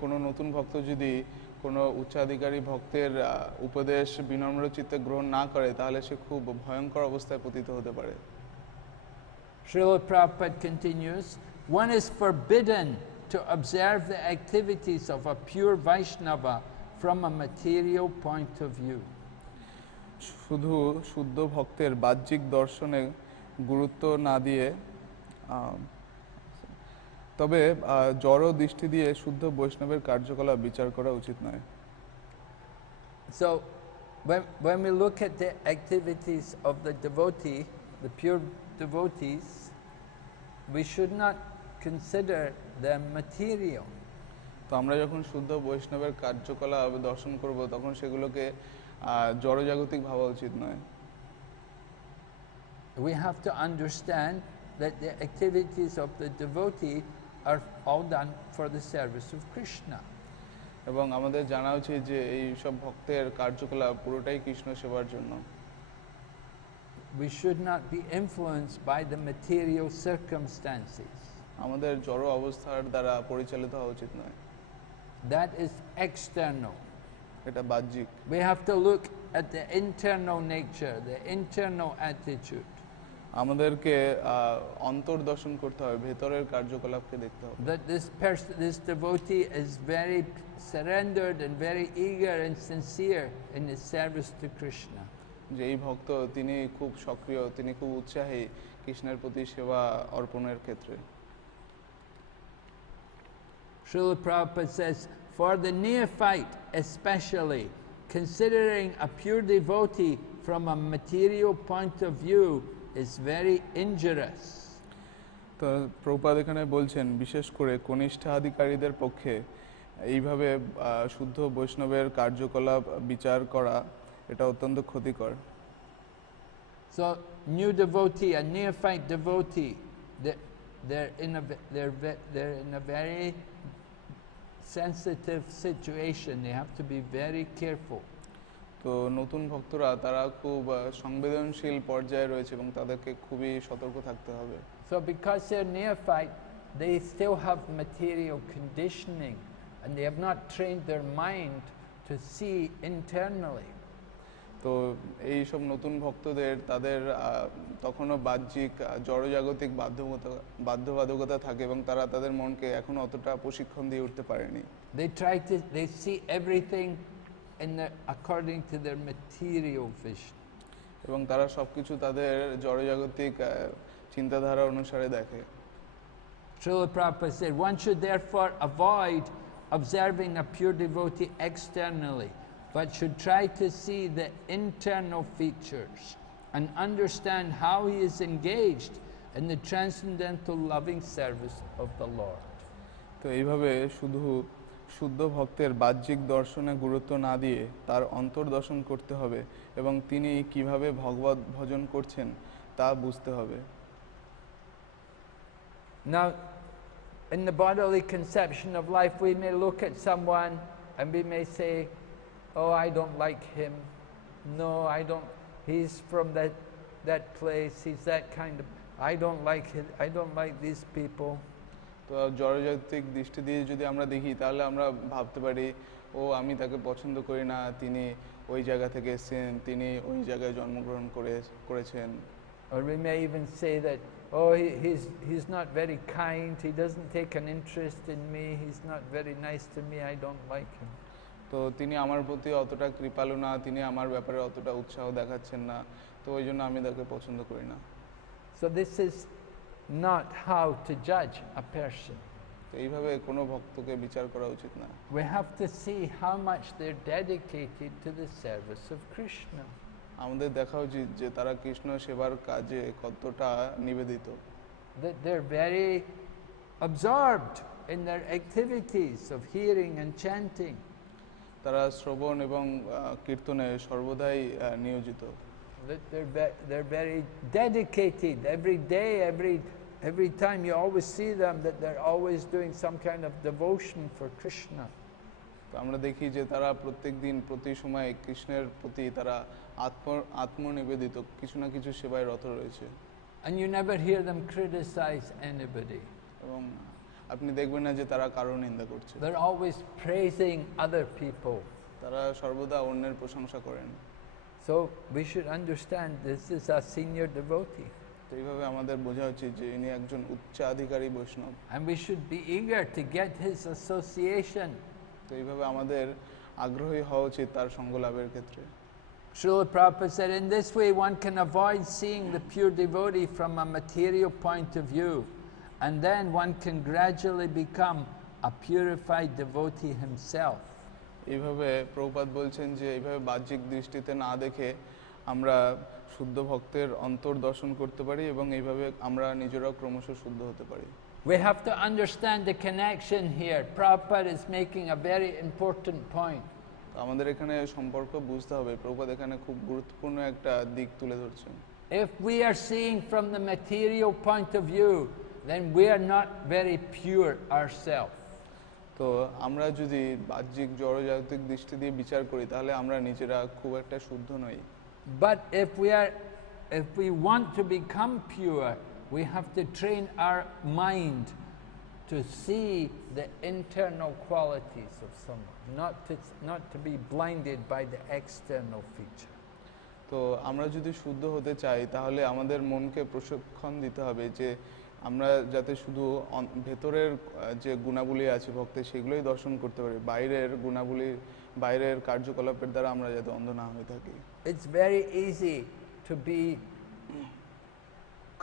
কোনো নতুন ভক্ত যদি কোনো উচ্চাধিকারী ভক্তের উপদেশ বিনম্র চিত্তে গ্রহণ না করে তাহলে সে খুব ভয়ঙ্কর অবস্থায় পতিত হতে পারে। Srila Prabhupada continues, one is forbidden to observe the activities of a pure Vaishnava from a material point of view. শুধু শুদ্ধ ভক্তের বাহ্যিক দর্শনে গুরুত্ব না দিয়ে তবে জড় দৃষ্টি দিয়ে শুদ্ধ বৈষ্ণবের কার্যকলাপ বিচার করা উচিত নয়। So when we look at the activities of the devotee, the pure devotees, we should not consider them material. তো আমরা যখন শুদ্ধ বৈষ্ণবের কার্যকলাপ দর্শন করব তখন সেগুলোকে জড়জাগতিক ভাবা উচিত নয়। We have to understand that the activities of the devotee are all done for the service of Krishna. এবং আমাদের জানা উচিত যে এই সব ভক্তের কার্যকলাপ পুরোটাই কৃষ্ণ সেবার জন্য। We should not be influenced by the material circumstances. আমাদের জড় অবস্থার দ্বারা পরিচালিত হওয়া উচিত নয়। That is external. এটা বাহ্যিক। We have to look at the internal nature, the internal attitude. আমাদেরকে অন্তর্দর্শন করতে হবে, ভেতরের কার্যকলাপকে দেখতে হবে। That this person, this devotee is very surrendered and very eager and sincere in his service to Krishna. যে এই ভক্ত তিনি খুব সক্রিয়, তিনি খুব উৎসাহী কৃষ্ণের প্রতি সেবা অর্পণের ক্ষেত্রে। Srila Prabhupada says, for the neophyte especially, considering a pure devotee from a material point of view is very injurious. তো প্রভুপাদ এখানে বলছেন বিশেষ করে কনিষ্ঠাধিকারীদের পক্ষে এইভাবে শুদ্ধ বৈষ্ণবের কার্যকলাপ বিচার করা এটা অত্যন্ত ক্ষতিকর। So new devotee, a neophyte devotee, they're in a very sensitive situation. They have to be very careful. তো নতুন ভক্তরা তারা খুব সংবেদনশীল পর্যায়ে রয়েছে এবং তাদেরকে খুবই সতর্ক থাকতে হবে। So because they're neophyte, they still have material conditioning and they have not trained their mind to see internally. তো এই সব নতুন ভক্তদের তাদের তখনও বাহ্যিক জড়জাগতিক বাধ্যবাধকতা থাকে এবং তারা তাদের মনকে এখনো অতটা প্রশিক্ষণ দিয়ে উঠতে পারেনি। They see everything according to their material vision. এবং তারা সবকিছু তাদের জড়জাগতিক চিন্তাধারা অনুসারে দেখে। Srila Prabhupada said, one should therefore avoid observing a pure devotee externally, but should try to see the internal features and understand how he is engaged in the transcendental loving service of the Lord. তো এইভাবে শুধু শুদ্ধ ভক্তের বাহ্যিক দর্শনে গুরুত্ব না দিয়ে তার অন্তর্দর্শন করতে হবে এবং তিনি কিভাবে ভগবত ভজন করছেন তা বুঝতে হবে। Now, in the bodily conception of life, we may look at someone and we may say, oh, I don't like him. No, I don't. He's from that place. He's that kind of. I don't like him. I don't like these people. তো জড়জাগতিক দৃষ্টি দিয়ে যদি আমরা দেখি তাহলে আমরা ভাবতে পারি ও আমি তাকে পছন্দ করি না, তিনি ওই জায়গা থেকে এসেছেন, তিনি ওই জায়গায় জন্মগ্রহণ করেছেন। Or we may even say that, oh, he's not very kind. He doesn't take an interest in me. He's not very nice to me. I don't like him. তো তিনি আমার প্রতি অতটা কৃপালু না, তিনি আমার ব্যাপারে অতটা উৎসাহ দেখাচ্ছেন না, তো ওই জন্য আমি তাকে পছন্দ করি না। So this is not how to judge a person. তো এইভাবে কোনো ভক্তকে বিচার করা উচিত না। We have to see how much they're dedicated to the service of Krishna. আমাদের দেখা উচিত যে তারা কৃষ্ণ সেবার কাজে কতটা নিবেদিত। That they're very absorbed in their activities of hearing and chanting. তারা শ্রবণ এবং কীর্তনে সর্বদাই নিয়োজিত। That they're very dedicated every day, every time you always see them, that they're always doing some kind of devotion for Krishna. তো আমরা দেখি যে তারা প্রত্যেকদিন প্রতি সময় কৃষ্ণের প্রতি তারা আত্মনিবেদিত, কিছু না কিছু সেবায় রত রয়েছে। And you never hear them criticize anybody. এবং আপনি দেখবেন না যে তারা কারো নিন্দা করছে। They're always praising other people. তারা সর্বদা অন্যের প্রশংসা করেন। So we should understand this is a senior devotee. তো এইভাবে আমাদের বোঝা উচিত যে ইনি একজন উচ্চাধিকারী বৈষ্ণব। And we should be eager to get his association. তো এইভাবে আমাদের আগ্রহী হওয়া উচিত তার সঙ্গ লাভের ক্ষেত্রে। Srila Prabhupada said, in this way one can avoid seeing the pure devotee from a material point of view, and then one can gradually become a purified devotee himself. এইভাবে প্রভুপাদ বলছেন যে এইভাবে বাহ্যিক দৃষ্টিতে না দেখে আমরা শুদ্ধ ভক্তের অন্তর্দর্শন করতে পারি এবং এইভাবে আমরা নিজেরাও ক্রমশ শুদ্ধ হতে পারি। We have to understand the connection here. Prabhupada is making a very important point. আমাদের এখানে সম্পর্ক বুঝতে হবে, প্রভুপাদ এখানে খুব গুরুত্বপূর্ণ একটা দিক তুলে ধরছেন। If we are seeing from the material point of view, then we are not very pure ourselves. তো আমরা যদি বাহ্যিক জড়জাগতিক দৃষ্টি দিয়ে বিচার করি তাহলে আমরা নিজেরা খুব একটা শুদ্ধ নই। But if we want to become pure, we have to train our mind to see the internal qualities of someone, not to be blinded by the external feature. তো আমরা যদি শুদ্ধ হতে চাই তাহলে আমাদের মনকে প্রশিক্ষণ দিতে হবে যে আমরা যাতে শুধু ভেতরের যে গুণাবলী আছে ভক্তের সেগুলোই দর্শন করতে পারি, বাইরের গুণাবলী বাইরের কার্যকলাপের দ্বারা আমরা যাতে অন্ধ না হয়ে থাকি। It's very easy to be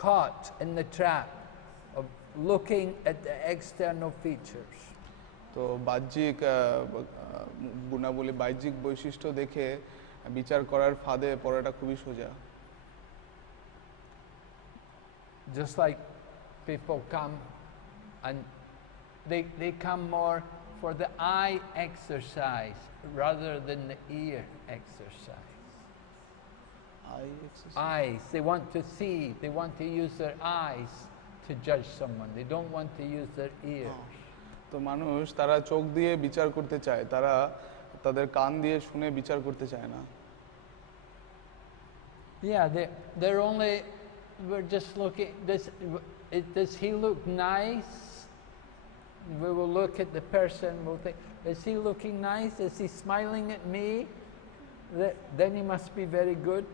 caught in the trap of looking at the external features. তো বাহ্যিক গুণাবলী বাহ্যিক বৈশিষ্ট্য দেখে বিচার করার ফাঁদে পড়াটা খুবই সোজা। Just like people come and they come more for the eye exercise rather than the ear exercise. Eyes, they want to see, they want to use their eyes to judge someone. They don't want to use their ears. তো মানুষ তারা চোখ দিয়ে বিচার করতে চায়, তারা তাদের কান দিয়ে শুনে বিচার করতে চায় না। Yeah, they're only, we're just looking, does he look nice? We will look at the person, we'll think, is he looking nice? Is he smiling at me? Then he must be very good.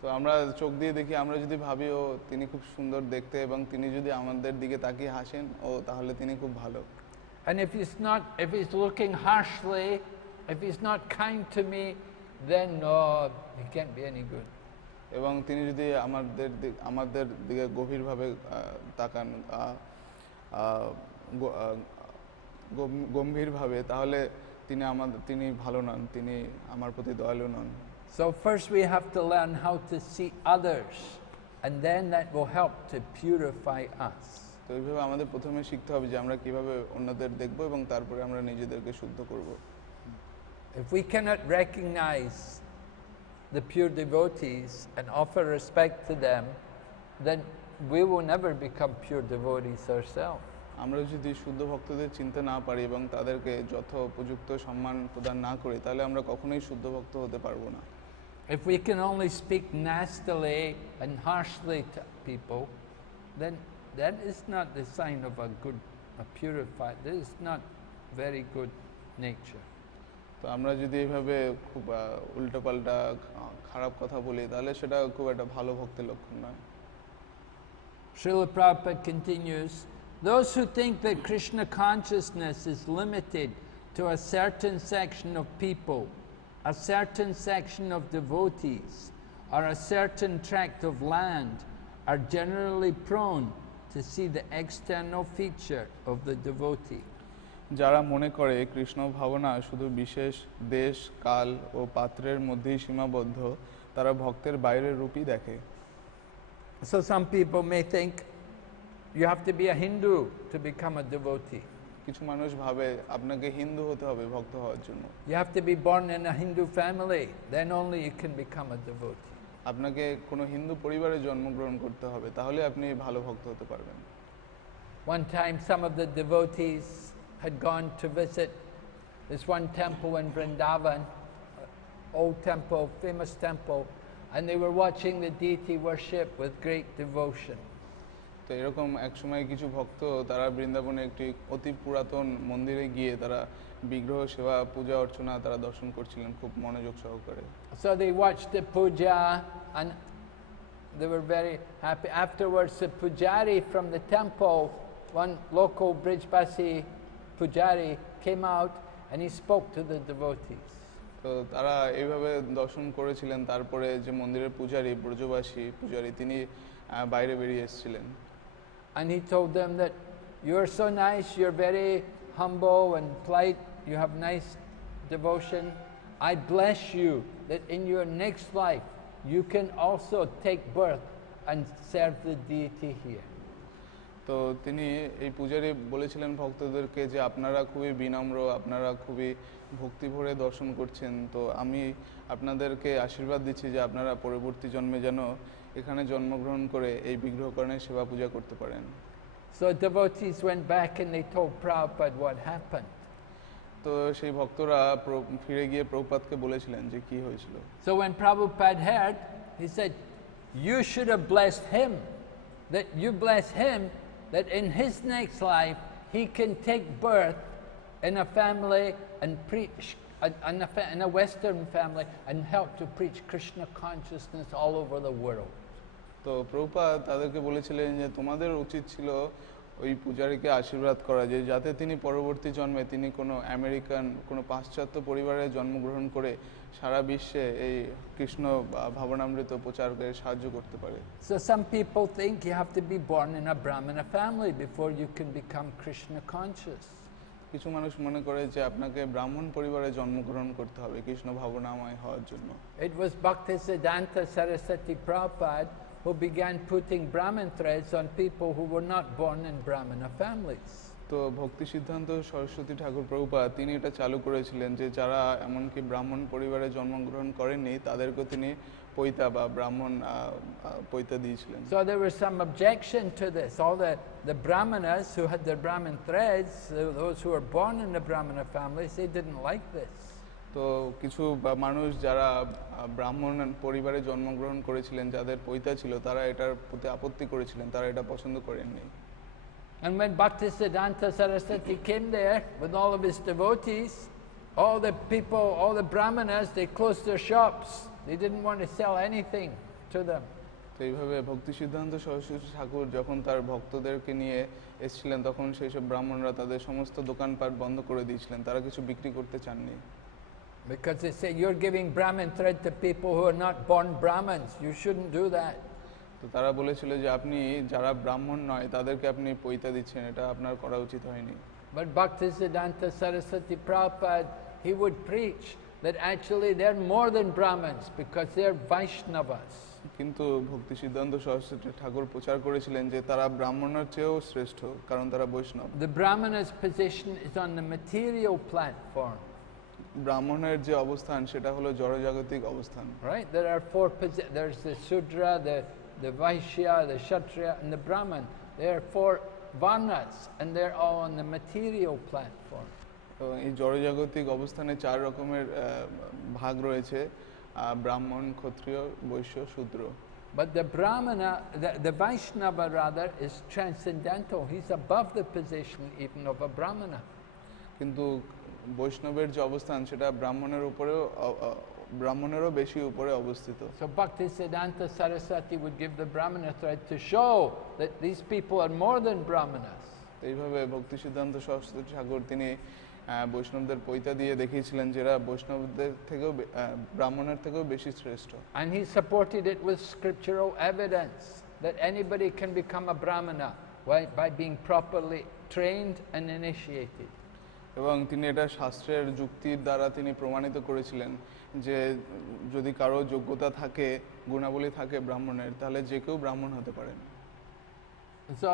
তো আমরা চোখ দিয়ে দেখি, আমরা যদি ভাবি ও তিনি খুব সুন্দর দেখতে এবং তিনি যদি আমাদের দিকে তাকিয়ে হাসেন ও তাহলে তিনি খুব ভালো। And if he's looking harshly, if he's not kind to me, then no, he can't be any good. এবং তিনি যদি আমাদের দিকে গভীরভাবে তাকান গম্ভীরভাবে, তাহলে তিনি ভালো নন, তিনি আমার প্রতি দয়ালু নন। So first we have to learn how to see others, and then that will help to purify us. তো এইভাবে আমাদের প্রথমে শিখতে হবে যে আমরা কিভাবে অন্যদের দেখব এবং তারপরে আমরা নিজেদেরকে শুদ্ধ করব। If we cannot recognize the pure devotees and offer respect to them, then we will never become pure devotees ourselves. আমরা যদি শুদ্ধ ভক্তদের চিনতে না পারি এবং তাদেরকে যথোপযুক্ত সম্মান প্রদান না করি তাহলে আমরা কখনোই শুদ্ধ ভক্ত হতে পারবো না। If we can only speak nastily and harshly to people, then that is not the sign of a purified, that is not very good nature. তো আমরা যদি এইভাবে খুব উল্টোপাল্টা খারাপ কথা বলি তাহলে সেটা খুব একটা ভালো ভক্তের লক্ষণ নয়। Srila Prabhupada continues, those who think that Krishna consciousness is limited to a certain section of people, a certain section of devotees, or a certain tract of land, are generally prone to see the external feature of the devotee. যারা মনে করে কৃষ্ণ ভাবনা শুধু বিশেষ দেশ কাল ও পাত্রের মধ্যেই সীমাবদ্ধ, তারা ভক্তের বাইরের রূপই দেখে। So some people may think you have to be a Hindu to become a devotee. কিছু মানুষ ভাবে আপনাকে হিন্দু হতে হবে ভক্ত হওয়ার জন্য। You have to be born in a Hindu family, then only you can become a devotee. আপনাকে কোনো হিন্দু পরিবারে জন্মগ্রহণ করতে হবে, তাহলে আপনি ভালো ভক্ত হতে পারবেন। One time some of the devotees had gone to visit this one temple in Vrindavan, old temple, famous temple, and they were watching the deity worship with great devotion. তো এরকম এক সময় কিছু ভক্ত তারা বৃন্দাবনে একটি অতি পুরাতন মন্দিরে গিয়ে তারা বিগ্রহ সেবা পূজা অর্চনা তারা দর্শন করছিলেন খুব মনোযোগ সহকারে। So they watched the puja and they were very happy. Afterwards the pujari from the temple, one local Brijbasi pujari, came out and he spoke to the devotees. তো তারা এইভাবে দর্শন করেছিলেন, তারপরে যে মন্দিরের পূজারী ব্রজবাসী পূজারী তিনি বাইরে বেরিয়ে এসেছিলেন। And he told them that you're so nice, you're very humble and polite, you have nice devotion. I bless you that in your next life you can also take birth and serve the deity here. তো তিনি এই পূজারী বলেছিলেন ভক্তদেরকে যে আপনারা খুবই বিনম্র, আপনারা খুবই ভক্তি ভরে দর্শন করছেন, তো আমি আপনাদেরকে আশীর্বাদ দিচ্ছি যে আপনারা পরবর্তী জন্মে যেন এখানে জন্মগ্রহণ করে এই বিগ্রহকরণের সেবা পূজা করতে পারেন। So devotees went back and they told Prabhupada what happened. তো সেই ভক্তরা ফিরে গিয়ে প্রভুপাদকে বলেছিলেন যে কি হয়েছিল। So when Prabhupada heard, he said, you should have blessed him, that you bless him, that in his next life he can take birth in a family and preach, in a Western family, and help to preach Krishna consciousness all over the world. তো প্রভুপাদ তাদেরকে বলেছিলেন যে তোমাদের উচিত ছিল ওই পূজারীকে আশীর্বাদ করা, যে যাতে তিনি পরবর্তী জন্মে তিনি কোনো আমেরিকান কোনো পাশ্চাত্য পরিবারে জন্মগ্রহণ করে সারা বিশ্বে এই কৃষ্ণ ভাবনামৃত প্রচারকে সাহায্য করতে পারে। So some people think you have to be born in a Brahmana family before you can become Krishna conscious. কিছু মানুষ মনে করে যে আপনাকে ব্রাহ্মণ পরিবারে জন্মগ্রহণ করতে হবে কৃষ্ণ ভাবনাময় হওয়ার জন্য। It was Bhaktisiddhanta Saraswati Prabhupada who began putting Brahmin threads on people who were not born in Brahmana families. তো ভক্তি সিদ্ধান্ত সরস্বতী ঠাকুর প্রভুপাদ তিনি এটা চালু করেছিলেন যে যারা এমনকি ব্রাহ্মণ পরিবারে জন্মগ্রহণ করেননি তাদেরকে তিনি পৈতা বা ব্রাহ্মণ পৈতা দিয়েছিলেন। So there was some objection to this. All the Brahmanas who had their Brahmin threads, those who were born in the Brahmana families, they didn't like this. তো কিছু মানুষ যারা ব্রাহ্মণ পরিবারে জন্মগ্রহণ করেছিলেন যাদের পৈতা ছিল তারা এটার প্রতি আপত্তি করেছিলেন, তারা এটা পছন্দ করেননি। And when Bhaktisiddhanta Saraswati came there with all of his devotees, all the people, all the Brahmanas, they closed their shops. They didn't want to sell anything to them. তো এইভাবে ভক্তি সিদ্ধান্ত সরস্বতী ঠাকুর যখন তার ভক্তদেরকে নিয়ে এসেছিলেন তখন সেই সব ব্রাহ্মণরা তাদের সমস্ত দোকানপাট বন্ধ করে দিয়েছিলেন, তারা কিছু বিক্রি করতে চাননি। Because they say, you're giving Brahmin thread to people who are not born Brahmins. You shouldn't do that. তো তারা বলেছিল যে আপনি যারা ব্রাহ্মণ নয় তাদেরকে আপনি পৈতা দিচ্ছেন, এটা আপনার করা উচিত হয়নি। But Bhaktisiddhanta Saraswati Prabhupada, he would preach that actually they're more than Brahmins because they're Vaishnavas. কিন্তু ভক্তি সিদ্ধান্ত সরস্বতী ঠাকুর প্রচার করেছিলেন যে তারা ব্রাহ্মণের চেয়েও শ্রেষ্ঠ, কারণ তারা বৈষ্ণব। The Brahmana's position is on the material platform. ব্রাহ্মণের যে অবস্থান সেটা হলো জড়জাগতিক অবস্থান। Right? There are four positions. There's the Sudra, the Vaishya, the Kshatriya, and the Brahman. There are four varnas, and they're all on the material platform. তো এই জড়জাগতিক অবস্থানে চার রকমের ভাগ রয়েছে, ব্রাহ্মণ, ক্ষত্রিয়, বৈশ্য, শূদ্র। But the Brahmana, the Vaishnava rather, is transcendental. He's above the position even of a Brahmana. কিন্তু বৈষ্ণবের যে অবস্থান সেটা ব্রাহ্মণেরও বেশি উপরে অবস্থিত। So Bhaktisiddhanta Saraswati would give the Brahmana thread to show that these people are more than Brahmanas. এইভাবে ভক্তি সিদ্ধান্ত সরস্বতী ঠাকুর তিনি বৈষ্ণবদের পৈতা দিয়ে দেখিয়েছিলেন যারা বৈষ্ণবদের থেকেও ব্রাহ্মণের থেকেও বেশি শ্রেষ্ঠ। And he supported it with scriptural evidence that anybody can become a Brahmana by being properly trained and initiated. এবং তিনি এটা শাস্ত্রের যুক্তির দ্বারা তিনি প্রমাণিত করেছিলেন যে যদি কারো যোগ্যতা থাকে, গুণাবলী থাকে ব্রাহ্মণের, তাহলে যে কেউ ব্রাহ্মণ হতে পারেন। So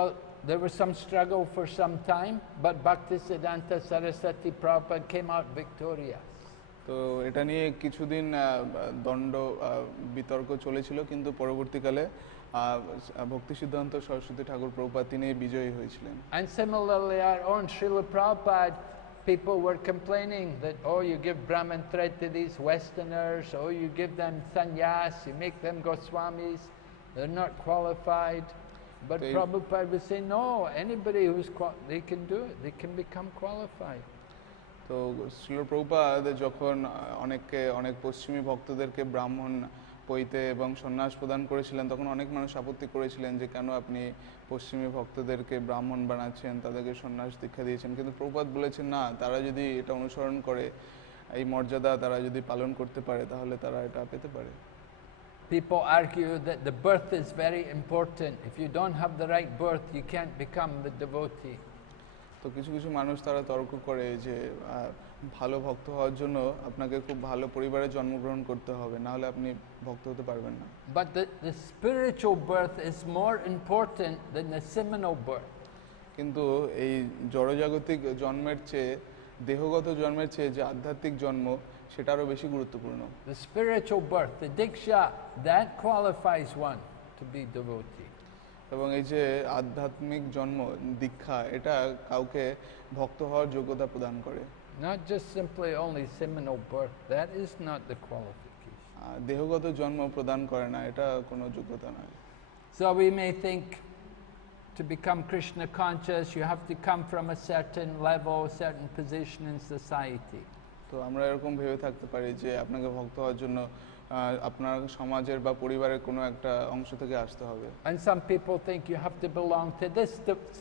there was some struggle for some time, but Bhaktisiddhanta Saraswati Prabhupada came out victorious. তো এটা নিয়ে কিছুদিন দণ্ড বিতর্ক চলেছিল, কিন্তু পরবর্তীকালে ভক্তি সিদ্ধান্ত সরস্বতী ঠাকুর প্রভুপাদ তিনি বিজয়ী হয়েছিলেন। And similarly our own Srila Prabhupada, people were complaining that, oh, you give Brahmin thread to these Westerners, oh, you give them sannyas, you make them Goswamis, they're not qualified. But Prabhupada would say, no, anybody who's they can do it, they can become qualified. তো শ্রীল প্রভুপাদ যখন অনেক পশ্চিমী ভক্তদেরকে ব্রাহ্মণ পৈতে এবং সন্ন্যাস প্রদান করেছিলেন তখন অনেক মানুষ আপত্তি করেছিলেন যে কেন আপনি পশ্চিমী ভক্তদেরকে ব্রাহ্মণ বানাচ্ছেন, তাদেরকে সন্ন্যাস দীক্ষা দিয়েছেন। কিন্তু প্রভুপাদ বলেছেন না, তারা যদি এটা অনুসরণ করে, এই মর্যাদা তারা যদি পালন করতে পারে তাহলে তারা এটা পেতে পারে। People argue that the birth is very important. If you don't have the right birth, you can't become the devotee. তো কিছু কিছু মানুষ তারা তর্ক করে যে ভালো ভক্ত হওয়ার জন্য আপনাকে খুব ভালো পরিবারে জন্মগ্রহণ করতে হবে, না হলে আপনি ভক্ত হতে পারবেন না। But the spiritual birth is more important than the seminal birth. কিন্তু এই জড়জাগতিক জন্মের চেয়ে, দেহগত জন্মের চেয়ে যে আধ্যাত্মিক জন্ম সেটা আরো বেশি গুরুত্বপূর্ণ। The spiritual birth, the diksha, that qualifies one to be devotee. এবং এই যে আধ্যাত্মিক জন্ম দীক্ষা, এটা কাউকে ভক্ত হওয়ার যোগ্যতা প্রদান করে। Not just simply only seminal birth, that is not the qualification. দেহগত জন্ম প্রদান করে না, এটা কোনো যোগ্যতা নয়। So we may think to become Krishna conscious, you have to come from a certain level, certain position in society. তো আমরা এরকম ভেবে থাকতে পারি যে আপনাকে ভক্ত হওয়ার জন্য আপনার সমাজের বা পরিবারের কোনো একটা অংশ থেকে আসতে হবে। And some people think you have to belong to this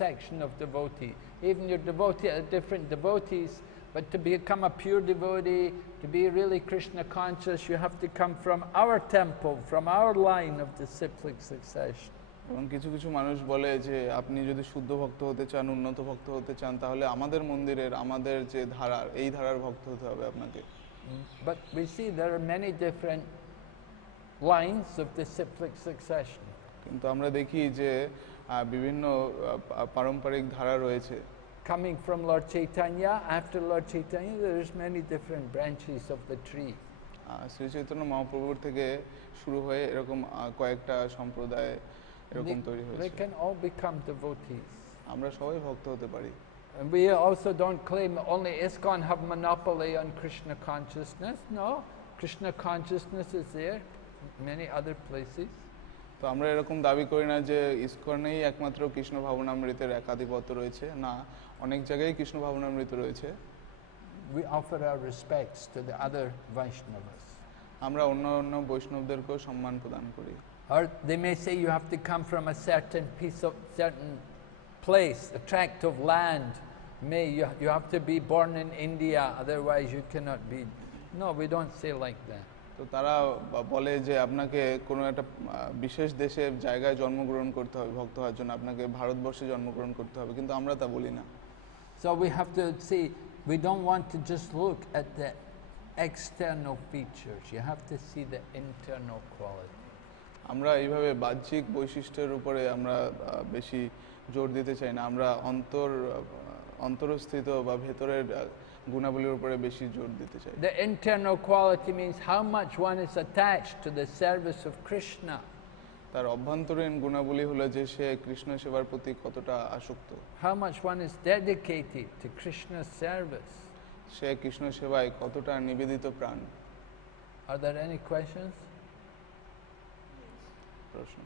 section of devotee. Even your devotee are different devotees, but to become a pure devotee, to be really Krishna conscious, you have to come from our temple, from our line of disciplic succession. এবং কিছু কিছু মানুষ বলে যে আপনি যদি শুদ্ধ ভক্ত হতে চান, উন্নত ভক্ত হতে চান, তাহলে আমাদের মন্দিরের আমাদের যে ধারা, এই ধারার ভক্ত হতে হবে আপনাকে। But we see there are many different lines of disciplic succession. কিন্তু আমরা দেখি যে বিভিন্ন পারম্পরিক ধারা রয়েছে। Coming from Lord Chaitanya, after Lord Chaitanya, there's many different branches of the tree. Shri Chaitanya মহাপ্রভুর থেকে শুরু হয়ে এরকম কয়েকটা সম্প্রদায় এরকম তৈরি হয়েছে। They can all become devotees. আমরা সবাই ভক্ত হতে পারি। And we also don't claim only ISKCON have monopoly on Krishna consciousness. No, Krishna consciousness is there in many other places. তো আমরা এরকম দাবি করি না যে ইসকনেই একমাত্র কৃষ্ণ ভাবনামৃতের একাধিপত্য রয়েছে, না, অনেক জায়গায় কৃষ্ণ ভাবনামৃত রয়েছে। We offer our respects to the other Vaishnavas. আমরা অন্য বৈষ্ণবদেরকেও সম্মান প্রদান করি। Or they may say you have to come from a certain certain place, a tract of land. You have to be born in India, otherwise you cannot be. No, we don't say like that. তো তারা বলে যে আপনাকে কোনো একটা বিশেষ দেশে জায়গায় জন্মগ্রহণ করতে হবে ভক্ত হওয়ার জন্য, আপনাকে ভারতবর্ষে জন্মগ্রহণ করতে হবে, কিন্তু আমরা তা বলি না। So we have to see, we don't want to just look at the external features. You have to see the internal quality. আমরা এইভাবে বাহ্যিক বৈশিষ্ট্যের উপরে আমরা বেশি জোর দিতে চাই না, আমরা অন্তরস্থিত বা ভেতরের গুণাবলীর উপরে বেশি জোর দিতে চাই। The internal quality means how much one is attached to the service of Krishna. তার অভ্যন্তরীণ গুণাবলী হলো যে সে কৃষ্ণ সেবার প্রতি কতটা আসক্ত। How much one is dedicated to Krishna's service. সে কৃষ্ণ সেবায় কতটা নিবেদিত প্রাণ। Are there any questions? প্রশ্ন।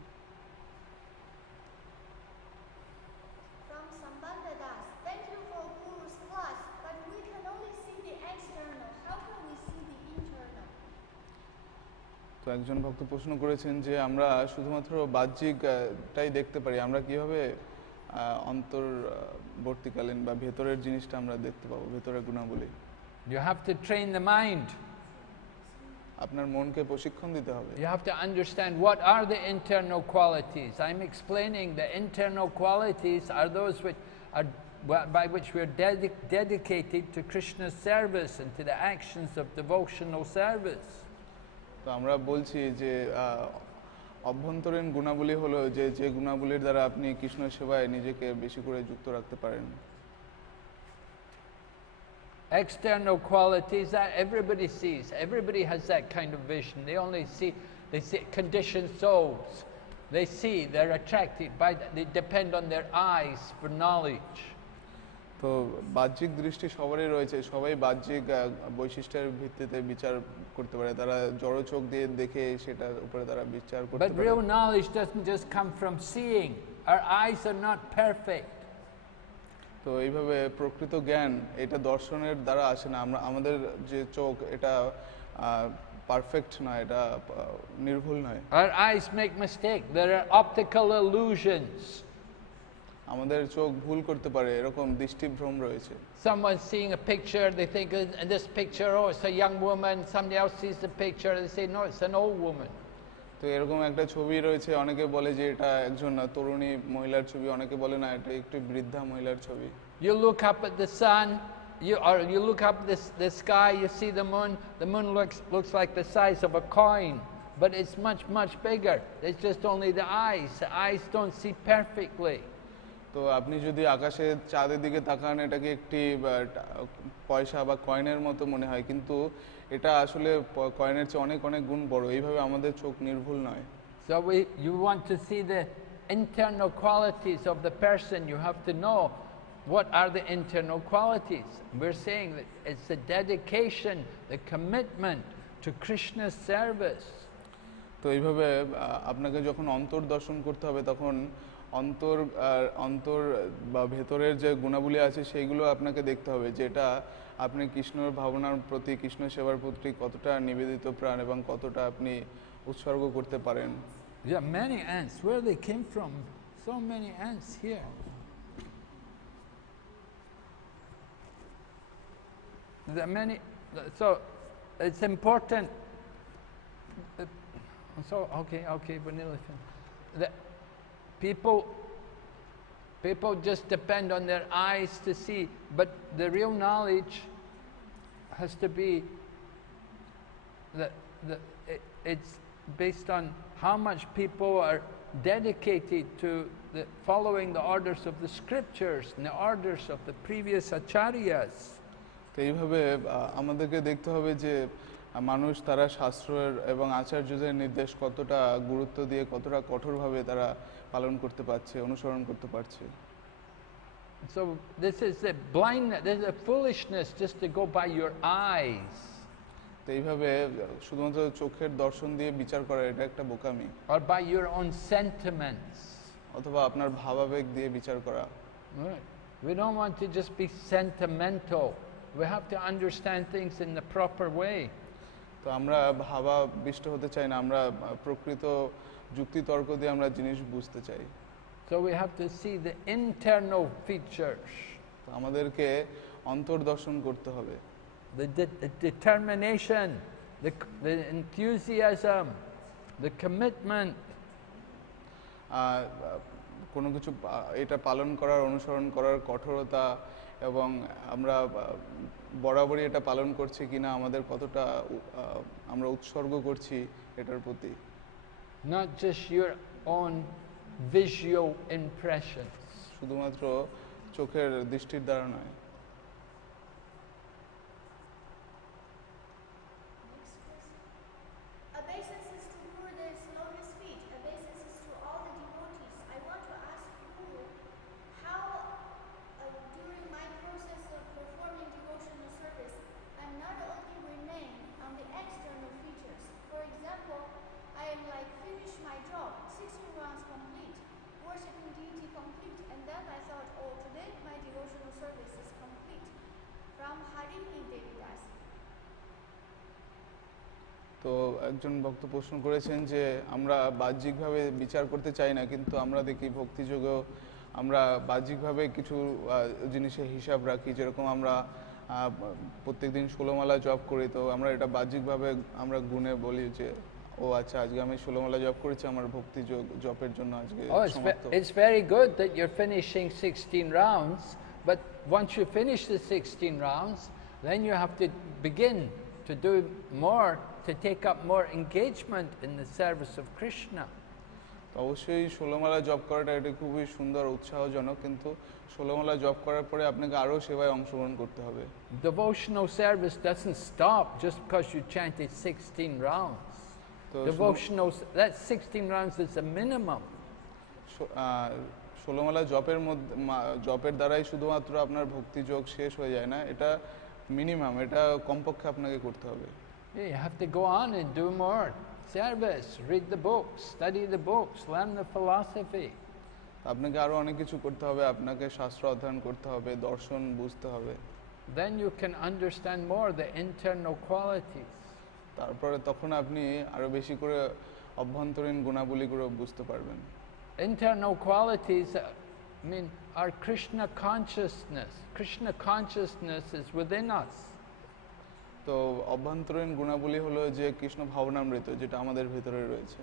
From Sambandha Das, thank you for Guru's class, but we can only see the external. How can we see the internal? তো একজন ভক্ত প্রশ্ন করেছেন যে আমরা শুধুমাত্র বাহ্যিকটাই দেখতে পারি, আমরা কিভাবে অন্তর্বর্তীকালীন বা ভেতরের জিনিসটা আমরা দেখতে পাবো, ভেতরের গুণাবলী? You have to train the mind. আপনার মনকে প্রশিক্ষণ দিতে হবে। You have to understand what are the internal qualities. I'm explaining the internal qualities are those which are by which we are dedicated to Krishna's service and to the actions of devotional service. তো আমরা বলছি যে অভ্যন্তরীণ গুণাবলী হলো যে গুণাবলীর দ্বারা আপনি কৃষ্ণ সেবায় নিজেকে বেশি করে যুক্ত রাখতে পারেন। External qualities that everybody sees. Everybody has that kind of vision. They see conditioned souls. They see, they're attracted by that. They depend on their eyes for knowledge. তো বাহ্যিক দৃষ্টি সবারই রয়েছে, সবাই বাহ্যিক বৈশিষ্ট্যের ভিত্তিতে বিচার করতে পারে, তারা জড় চোখ দিয়ে দেখে সেটার উপরে তারা বিচার করতে পারে। But real knowledge doesn't just come from seeing. Our eyes are not perfect. তো এইভাবে প্রকৃত জ্ঞান এটা দর্শনের দ্বারা আসে না, আমাদের যে চোখ এটা পারফেক্ট নয়, এটা নির্ভুল নয়। Our eyes make mistake. There are optical illusions. আমাদের চোখ ভুল করতে পারে, এরকম দৃষ্টিভ্রম রয়েছে। Someone seeing a picture, they think in this picture, oh, it's a young woman. Somebody else sees the picture, they say, no, it's an old woman. তো এরকম একটা ছবি রয়েছে, অনেকে বলে যে এটা একজন তরুণী মহিলার ছবি, অনেকে বলে না এটা একটি বৃদ্ধা মহিলার ছবি। You look up at the sun, you look up the sky, you see the moon. The moon looks like the size of a coin, but it's much bigger. It's just only the eyes. The eyes don't see perfectly. তো আপনি যদি আকাশে চাঁদের দিকে তাকান, এটাকে একটি পয়সা বা কয়েনের মতো মনে হয়, কিন্তু এটা আসলে কয়েনের চেয়ে অনেক অনেক গুণ বড়। এইভাবে আমাদের চোখ নির্ভুল নয়। So you want to see the internal qualities of the person, you have to know what are the internal qualities. We're saying that it's the dedication, the commitment to Krishna's service. তো এইভাবে আপনাকে যখন অন্তর দর্শন করতে হবে, তখন অন্তর বা ভেতরের যে গুণাবলী আছে সেইগুলো আপনাকে দেখতে হবে, যেটা আপনি কৃষ্ণর ভাবনার প্রতি, কৃষ্ণ সেবার প্রতি কতটা নিবেদিত প্রাণ এবং কতটা আপনি উৎসর্গ করতে পারেন। Yeah, many ants. Where they came from? So many ants here. There are many. So it's important. So okay, vanilla. The people just depend on their eyes to see, but the real knowledge has to be it's based on how much people are dedicated to following the orders of the scriptures and the orders of the previous acharyas. তো এইভাবে আমাদেরকে দেখতে হবে যে মানুষ তারা শাস্ত্রের এবং আচার্যদের নির্দেশ কতটা গুরুত্ব দিয়ে, কতটা কঠোরভাবে তারা পালন করতে পারছে, অনুসরণ করতে পারছে। So this is the blindness, this is the foolishness just to go by your eyes. তো এইভাবে শুধুমাত্র চোখের দর্শন দিয়ে বিচার করা এটা একটা বোকামি। Or by your own sentiments. অথবা আপনার ভাবাবেগ দিয়ে বিচার করা। Right. We don't want to just be sentimental. We have to understand things in the proper way. তো আমরা ভাবাবিষ্ট হতে চাই না, আমরা প্রকৃত যুক্তিতর্ক দিয়ে আমরা জিনিস বুঝতে চাই। So we have to see the internal features. তো আমাদেরকে অন্তর্দর্শন করতে হবে। The determination, the enthusiasm, the commitment. কোনো কিছু এটা পালন করার, অনুসরণ করার কঠোরতা, এবং আমরা বরাবরই এটা পালন করছি কিনা, আমাদের কতটা আমরা উৎসর্গ করছি এটার প্রতি। Not just your own visual impressions. শুধুমাত্র চোখের দৃষ্টির দ্বারা নয়। Obeisances to Guru's lotus feet, obeisances to all the devotees. I want to ask Guru how during my process of performing devotional service, I'm not only reneging on the external features. For example, I am like finish my job, 16 rounds complete, worshipping deity complete, and then I thought, oh, today my devotional service is complete. From Harini Devidas. তো একজন ভক্ত প্রশ্ন করেছেন যে আমরা বাহ্যিকভাবে বিচার করতে চাই না, কিন্তু আমরা দেখি ভক্তিযোগেও আমরা বাহ্যিকভাবে কিছু জিনিসের হিসাব রাখি। যেরকম আমরা প্রত্যেকদিন 16 মালা জপ করি, তো আমরা এটা বাহ্যিকভাবে আমরা গুণে বলি যে ও আচ্ছা আজকে আমি 16 মালা জপ করেছি, আমার ভক্তিযোগ জপের জন্য আজকে সমাপ্ত। It's very good that you're finishing 16 rounds, but once you finish the 16 rounds, then you have to begin to do more, to take up more engagement in the service of Krishna. তো অবশ্যই 16 মালা জপ করাটা এটা খুবই সুন্দর, উৎসাহজনক, কিন্তু 16 মালা জপ করার পরে আপনাকে আরো সেবায় অংশগ্রহণ করতে হবে। Devotional service doesn't stop just because you chanted 16 rounds. Devotional, that 16 rounds is a minimum. 16 মালা জপের দ্বারাই শুধুমাত্র আপনার ভক্তিযোগ শেষ হয়ে যায় না, এটা মিনিমাম, এটা কমপক্ষে আপনাকে করতে হবে। You have to go on and do more service, read the books, study the books, learn the philosophy. আপনাকে আরো অনেক কিছু করতে হবে, আপনাকে শাস্ত্র অধ্যয়ন করতে হবে, দর্শন বুঝতে হবে। Then you can understand more the internal qualities. তারপরে তখন আপনি আরো বেশি করে অভ্যন্তরীণ গুণাবলীগুলো বুঝতে পারবেন। Internal qualities, I mean, are Krishna consciousness. Krishna consciousness is within us. তো অভ্যন্তরীণ গুণাবলী হলো যে কৃষ্ণ ভাবনামৃত, যেটা আমাদের ভিতরে রয়েছে।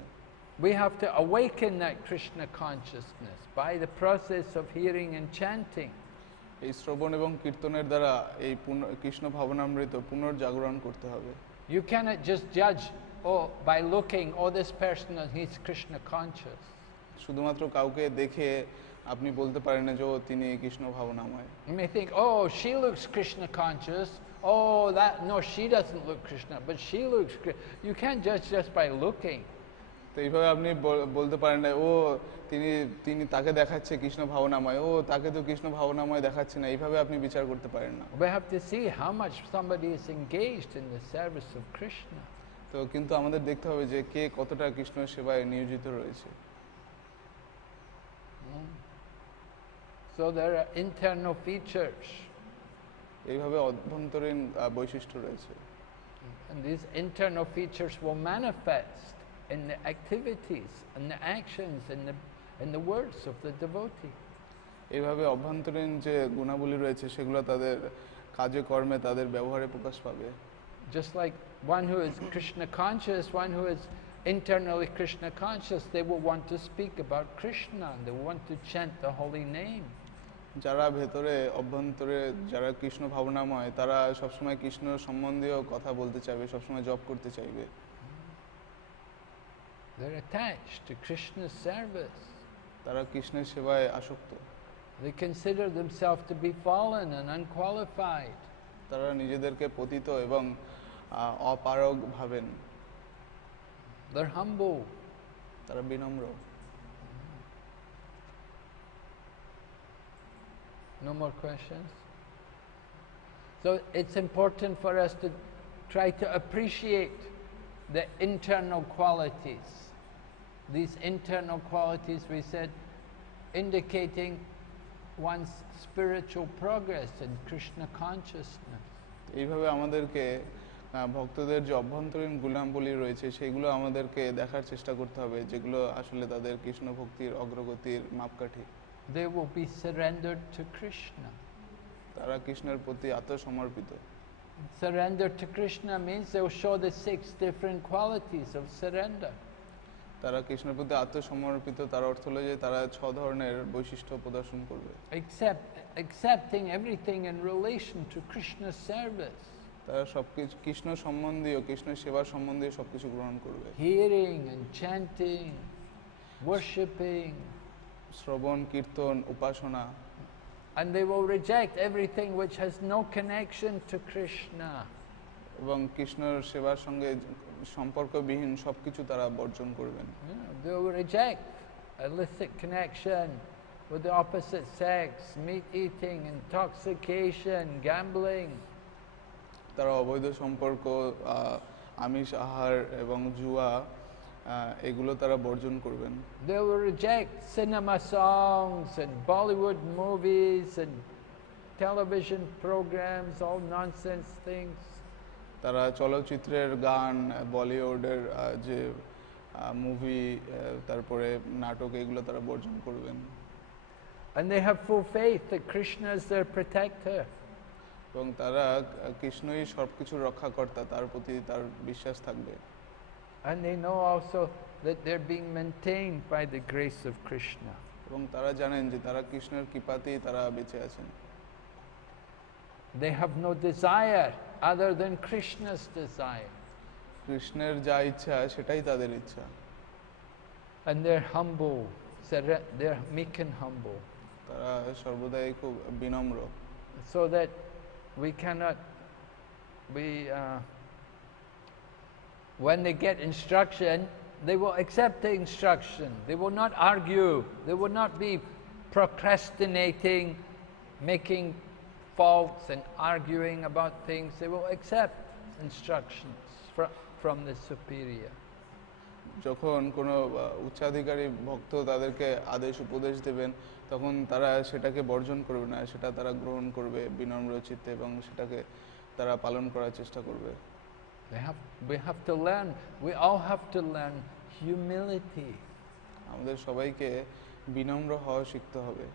We have to awaken that Krishna consciousness by the process of hearing and chanting. এই শ্রবণ এবং কীর্তনের দ্বারা এই কৃষ্ণ ভাবনামৃত পুনর্জাগরণ করতে হবে। You cannot just judge, oh, by looking, oh, this person, he's Krishna conscious. শুধুমাত্র কাউকে দেখে আপনি বলতে পারেন না যে তিনি Krishna ভাবনাময়। You may think, oh, she looks Krishna conscious. Oh, no, she doesn't look Krishna, but she looks. You can't judge just by looking. তো এইভাবে আপনি বলতে পারেন না ও তিনি তাকে দেখাচ্ছে কৃষ্ণ ভাবনাময়, ও তাকে তো কৃষ্ণ ভাবনাময় দেখাচ্ছে না, এইভাবে আপনি বিচার করতে পারেন না। We have to see how much somebody is engaged in the service of Krishna. তো কিন্তু আমাদের দেখতে হবে যে কে কতটা কৃষ্ণ সেবায় নিয়োজিত রয়েছে। So there are internal features. এইভাবে অভ্যন্তরীণ বৈশিষ্ট্য রয়েছে। And these internal features will manifest in the activities and the actions and the words of the devotee. এইভাবে অভ্যন্তরীণ যে গুণাবলী রয়েছে সেগুলো তাদের কাজে কর্মে তাদের ব্যবহারে প্রকাশ পাবে। Just like one who is Krishna conscious, one who is internally Krishna conscious, they will want to speak about Krishna and they want to chant the holy name. যারা ভেতরে অভ্যন্তরে যারা কৃষ্ণ ভাবনাময় তারা সবসময় কৃষ্ণ সম্বন্ধীয় কথা বলতে চাইবে, সবসময় জপ করতে চাইবে। They're attached to Krishna's service. তারা কৃষ্ণের সেবায় আসক্ত। They consider themselves to be fallen and unqualified. তারা নিজেদেরকে পতিত এবং অপারগ ভাবেন। They're humble. তারা বিনম্র। No more questions? So it's important for us to try to appreciate the internal qualities. These internal qualities, we said, indicating one's spiritual progress in Krishna consciousness. এইভাবে আমাদেরকে ভক্তদের যে অভ্যন্তরীণ গুণাবলী রয়েছে সেগুলো আমাদেরকে দেখার চেষ্টা করতে হবে, যেগুলো আসলে তাদের কৃষ্ণ ভক্তির অগ্রগতির মাপকাঠি। They will be surrendered to Krishna. তারা কৃষ্ণের প্রতি আত্মসমর্পিত। Surrender to Krishna means they will show the 6 different qualities of surrender. তারা কৃষ্ণের প্রতি আত্মসমর্পিত, তার অর্থ হলো যে তারা 6 ধরনের বৈশিষ্ট্য প্রদর্শন করবে। Accepting everything in relation to Krishna's service. তারা সবকিছু কৃষ্ণ সম্বন্ধীয়, কৃষ্ণের সেবা সম্বন্ধীয় সবকিছু গ্রহণ করবে। Hearing and chanting, worshipping. শ্রবণ, কীর্তন, উপাসনা। And they will reject everything which has no connection to Krishna. এবং কৃষ্ণের সেবার সঙ্গে সম্পর্কবিহীন সবকিছু তারা বর্জন করবেন। They will reject illicit connection with the opposite sex, meat eating, intoxication, gambling. তারা অবৈধ সম্পর্ক, আমিষ আহার এবং জুয়া এগুলো তারা বর্জন করবেন। They will reject cinema songs and Bollywood movies and television programs, all nonsense things. তারা চলচ্চিত্রের গান, বলিউডের যে মুভি, তারপরে নাটক এগুলো তারা বর্জন করবেন। And they have full faith that Krishna is their protector. এবং তারা কৃষ্ণই সবকিছুর রক্ষাকর্তা, তার প্রতি তার বিশ্বাস থাকবে। And they know also that they're being maintained by the grace of Krishna. এবং তারা জানেন যে তারা কৃষ্ণের কৃপাতেই তারা বেঁচে আছেন। They have no desire other than Krishna's desire. কৃষ্ণের যা ইচ্ছা সেটাই তাদের ইচ্ছা। And they're humble, they're meek and humble. তারা সর্বদাই খুব বিনম্র। So that we cannot when they get instruction, they will accept the instruction. They will not argue. They will not be procrastinating, making faults and arguing about things. They will accept instructions from the superior. যখন কোনো উচ্চাধিকারী ভক্ত তাদেরকে আদেশ উপদেশ দেবেন তখন তারা সেটাকে বর্জন করবে না, সেটা তারা গ্রহণ করবে বিনম্র চিত্তে এবং সেটাকে তারা পালন করার চেষ্টা করবে। We all have to learn humility. আমাদের সবাইকে বিনম্র হওয়া শিখতে হবে।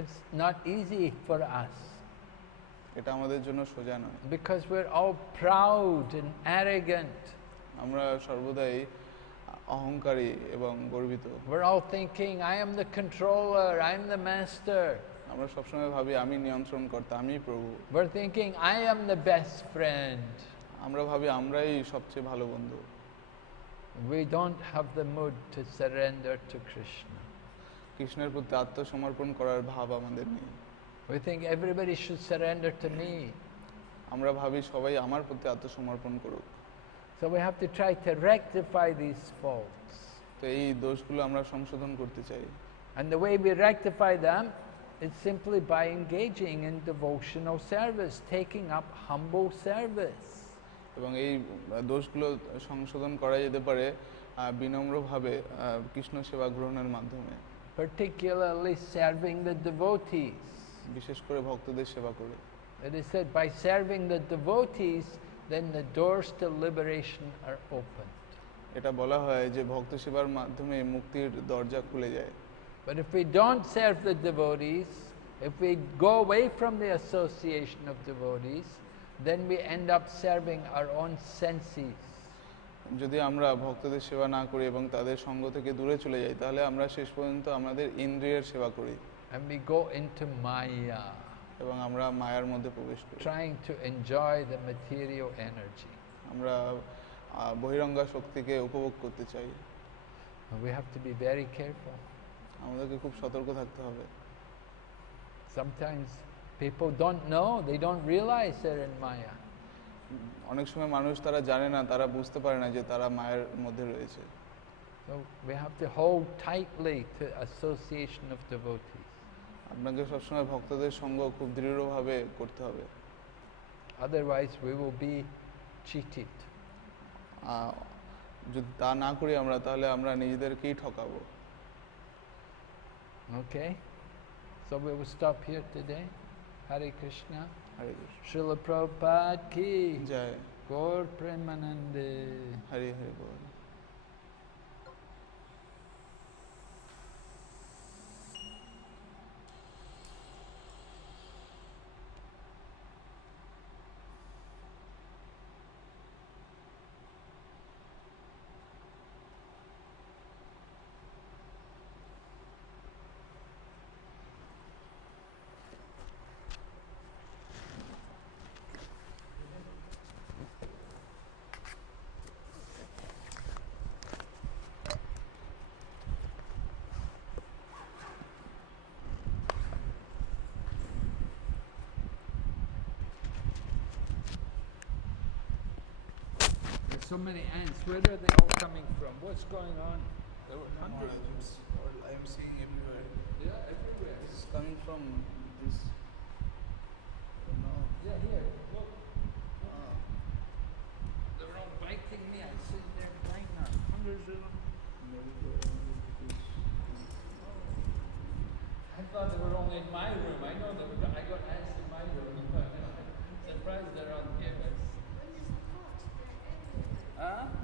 It's not easy for us. এটা আমাদের জন্য সোজা নয়। Because we're all proud and arrogant. আমরা সর্বদাই অহংকারী এবং গর্বিত। We're all thinking, I am the controller, I am the master. আমরা সবসময় ভাবি আমি নিয়ন্ত্রণকর্তা, আমি প্রভু। We're thinking, I am the best friend. আমরা ভাবি আমরাই সবচেয়ে ভালো বন্ধু। We don't have the mood to surrender to Krishna. কৃষ্ণের প্রতি আত্মসমর্পণ করার ভাব আমাদের নেই। We think everybody should surrender to me. আমরা ভাবি সবাই আমার প্রতি আত্মসমর্পণ করুক। So we have to try to rectify these faults. তো এই দোষগুলো আমরা সংশোধন করতে চাই। And the way we rectify them is simply by engaging in devotional service, taking up humble service. এবং এই দোষগুলো সংশোধন করা যেতে পারে বিনম্রভাবে কৃষ্ণ সেবা গ্রহণের মাধ্যমে। particularly serving the devotees. বিশেষ করে ভক্তদের সেবা করে। It is said by serving the devotees, then the doors to liberation are opened. এটা বলা হয় যে ভক্ত সেবার মাধ্যমে মুক্তির দরজা খুলে যায়। But if we don't serve the devotees, if we go away from the association of devotees, then we end up serving our own senses. যদি আমরা ভক্তদের সেবা না করি এবং তাদের সঙ্গ থেকে দূরে চলে যাই, তাহলে আমরা শেষ পর্যন্ত আমাদের ইন্দ্রিয়ের সেবা করি। And we go into Maya, এবং আমরা মায়ার মধ্যে প্রবেশ করি, trying to enjoy the material energy. আমরা বহিরঙ্গা শক্তিকে উপভোগ করতে চাই। And we have to be very careful. আমাদেরকে খুব সতর্ক থাকতে হবে। Sometimes people don't know, they don't realize they're in Maya. অনেক সময় মানুষ তারা জানে না, তারা বুঝতে পারে না যে তারা মায়ের মধ্যে রয়েছে। So we have to hold tightly to association of devotees. আপনাকে সবসময় ভক্তদের সঙ্গ খুব দৃঢ়ভাবে করতে হবে। Otherwise we will be cheated. যদি তা না করি আমরা, তাহলে আমরা নিজেদেরকেই ঠকাবো। Okay? So we will stop here today. Hare Krishna. Hare Krishna. Srila Prabhupada ki. Joy. Gaur Premanande. Hare Hare ball. So many ants. Where are they all coming from? What's going on? There were hundreds. I am seeing everywhere. Yeah, everywhere. It's coming from this. No. Yeah, here. Look. They're all biting me. I sit there biting on hundreds of them. I thought they were only in my room. I know that I got ants in my room, but I'm surprised they're on here. When is the pot? They're everywhere. Huh?